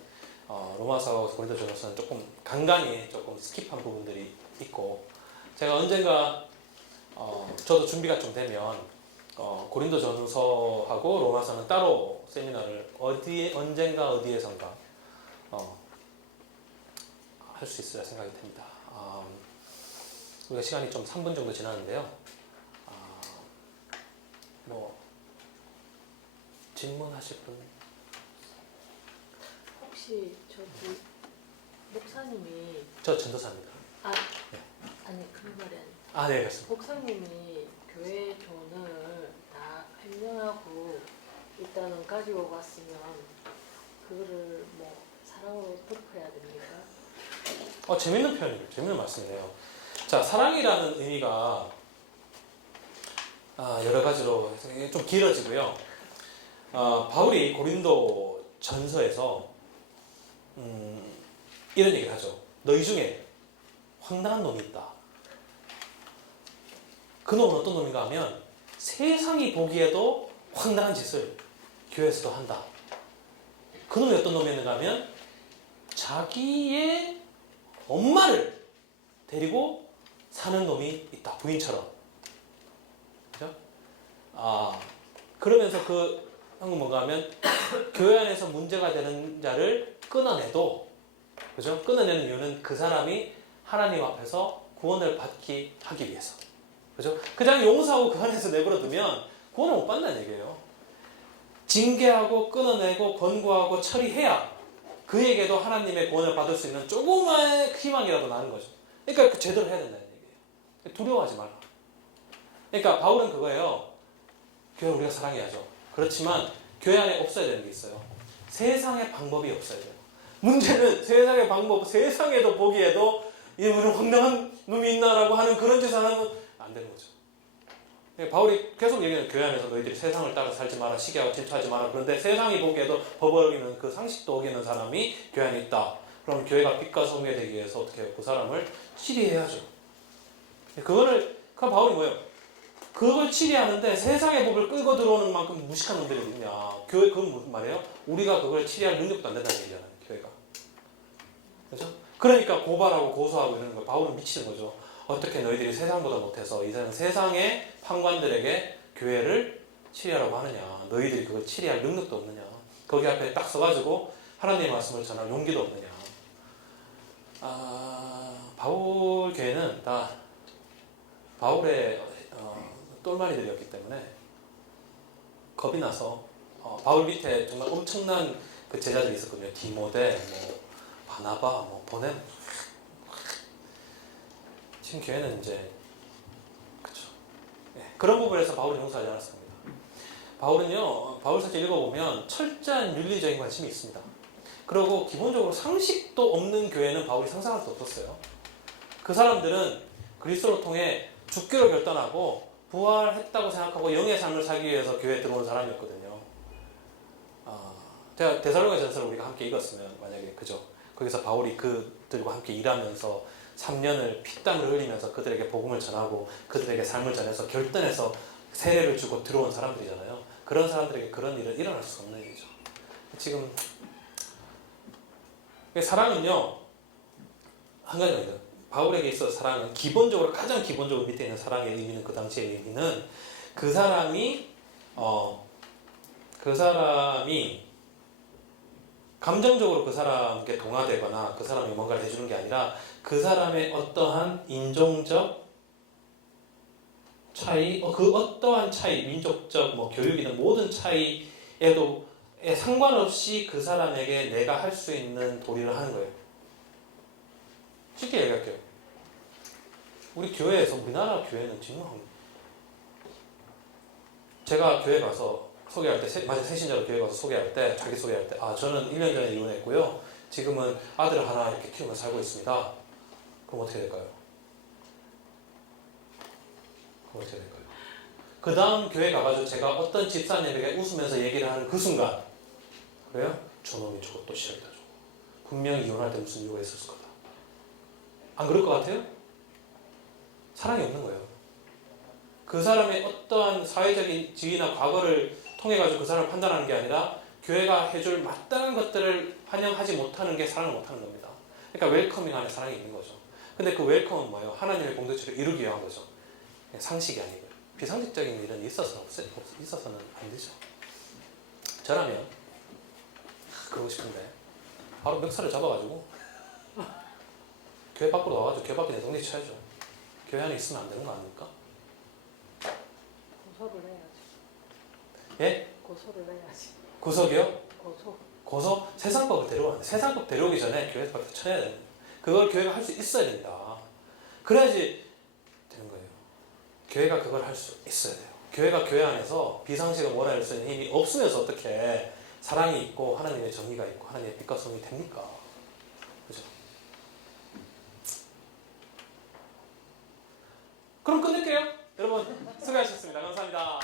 로마서와 고린도 전후서는 조금 간간히 조금 스킵한 부분들이 있고, 제가 언젠가 저도 준비가 좀 되면 고린도 전후서하고 로마서는 따로 세미나를 언젠가 어디에선가 할 수 있으라 생각이 됩니다. 우리가 시간이 좀 3분 정도 지났는데요. 뭐 질문하실 분? 혹시 저기 목사님이 저 전도사입니다. 네. 아니 그 말이 아니고 네, 그렇습니다. 목사님이 교회 돈을 다 횡령하고 일단은 가지고 갔으면 그거를 뭐 사랑으로 덮어야 됩니까? 재밌는 표현이에요. 재밌는 말씀이네요. 자, 사랑이라는 의미가 여러 가지로 좀 길어지고요. 바울이 고린도 전서에서 이런 얘기를 하죠. 너희 중에 황당한 놈이 있다. 그 놈은 어떤 놈인가 하면 세상이 보기에도 황당한 짓을 교회에서도 한다. 그 놈이 어떤 놈이었는가 하면 자기의 엄마를 데리고 사는 놈이 있다. 부인처럼. 그죠? 그러면서 그 한건 뭔가 하면 교회 안에서 문제가 되는 자를 끊어내도, 그죠? 끊어내는 이유는 그 사람이 하나님 앞에서 구원을 받기 하기 위해서. 그죠? 그냥 용서하고 그 안에서 내버려두면 구원을 못 받는다는 얘기예요. 징계하고 끊어내고 권고하고 처리해야 그에게도 하나님의 구원을 받을 수 있는 조그마한 희망이라도 나는 거죠. 그러니까 제대로 해야 된다는 얘기예요. 두려워하지 말라. 그러니까 바울은 그거예요. 교회 우리가 사랑해야죠. 그렇지만 교회 안에 없어야 되는 게 있어요. 세상의 방법이 없어야 돼요. 문제는 세상의 방법, 세상에도 보기에도 이런 황당한 놈이 있나라고 하는 그런 짓을 하면 안 되는 거죠. 바울이 계속 얘기해요. 교회 안에서 너희들이 세상을 따라 살지 마라, 시기하고 질투하지 마라. 그런데 세상이 보기에도 법을 어기는 그 상식도 어기는 사람이 교회 안에 있다. 그럼 교회가 빛과 소금이 되기 위해서 어떻게 해요? 그 사람을 치리해야죠. 그거를 바울이 뭐예요? 그걸 치리하는데 세상의 법을 끌고 들어오는 만큼 무식한 놈들이 있냐? 교회 그건 무슨 말이에요? 우리가 그걸 치리할 능력도 안 된다는 얘기잖아요. 교회가. 그렇죠? 그러니까 고발하고 고소하고 이러는 거 바울은 미치는 거죠. 어떻게 너희들이 세상보다 못해서 이 세상의 판관들에게 교회를 치리하라고 하느냐? 너희들이 그걸 치리할 능력도 없느냐? 거기 앞에 딱 서가지고 하나님의 말씀을 전할 용기도 없느냐? 바울 교회는 다 바울의 똘마니들이었기 때문에 겁이 나서 바울 밑에 정말 엄청난 그 제자들이 있었거든요. 디모데, 바나바, 보냄. 지금 교회는 이제 그렇죠. 그런 부분에서 바울이 용서하지 않았습니다. 바울은요, 바울서적 읽어보면 철저한 윤리적인 관심이 있습니다. 그리고 기본적으로 상식도 없는 교회는 바울이 상상할 수 없었어요. 그 사람들은 그리스도를 통해 죽기로 결단하고 부활했다고 생각하고 영의 삶을 살기 위해서 교회에 들어온 사람이었거든요. 제가 데살로니가 전서를 우리가 함께 읽었으면 만약에 그죠? 거기서 바울이 그들과 함께 일하면서 3년을 피땀을 흘리면서 그들에게 복음을 전하고 그들에게 삶을 전해서 결단해서 세례를 주고 들어온 사람들이잖아요. 그런 사람들에게 그런 일은 일어날 수 없는 일이죠. 지금 사랑은요 한 가지입니다. 바울에게 있어서 사랑은 기본적으로 가장 기본적으로 밑에 있는 사랑의 의미는 그 당시의 의미는 그 사람이 감정적으로 그 사람께 동화되거나 그 사람이 뭔가를 해주는 게 아니라 그 사람의 어떠한 인종적 차이, 그 어떠한 차이, 민족적, 교육이든 모든 차이에도 상관없이 그 사람에게 내가 할 수 있는 도리를 하는 거예요. 쉽게 얘기할게요. 우리 교회에서, 우리나라 교회는 지금 제가 교회 가서 소개할 때, 만약 새신자로 교회 가서 소개할 때, 자기 소개할 때, 저는 1년 전에 이혼했고요. 지금은 아들 하나 이렇게 키우면서 살고 있습니다. 그럼 어떻게 될까요? 어떻게 될까요? 그 다음 교회 가가지고 제가 어떤 집사님에게 웃으면서 얘기를 하는 그 순간 그래요? 저놈이 저것도 시작이다. 저거. 분명히 이혼할 때 무슨 이유가 있었을 거다. 안 그럴 것 같아요? 사랑이 없는 거예요. 그 사람의 어떠한 사회적인 지위나 과거를 통해 가지고 그 사람을 판단하는 게 아니라 교회가 해줄 마땅한 것들을 환영하지 못하는 게 사랑을 못하는 겁니다. 그러니까 웰커밍 안에 사랑이 있는 거죠. 근데 그 웰컴은 뭐예요? 하나님의 공동체를 이루기 위한 거죠. 상식이 아니고요. 비상식적인 일은 있어서는 안 되죠. 저라면 그러고 싶은데 바로 멱살을 잡아가지고 교회 밖으로 나와가지고 교회 밖에 내동네 쳐야죠. 교회 안에 있으면 안 되는 거 아닙니까? 고소를 해야지. 예? 고소를 해야지. 구석이요? 고소. 고소? 세상법을 데려오는데 세상법 데려오기 전에 교회에서 밖에 쳐야 돼요. 그걸 교회가 할 수 있어야 된다. 그래야지 되는 거예요. 교회가 그걸 할 수 있어야 돼요. 교회가 교회 안에서 비상식을 몰아낼 수 있는 힘이 없으면서 어떻게 사랑이 있고 하나님의 정의가 있고 하나님의 빛과 소금이 됩니까? 그죠? 그럼 끝낼게요. 여러분 수고하셨습니다. 감사합니다.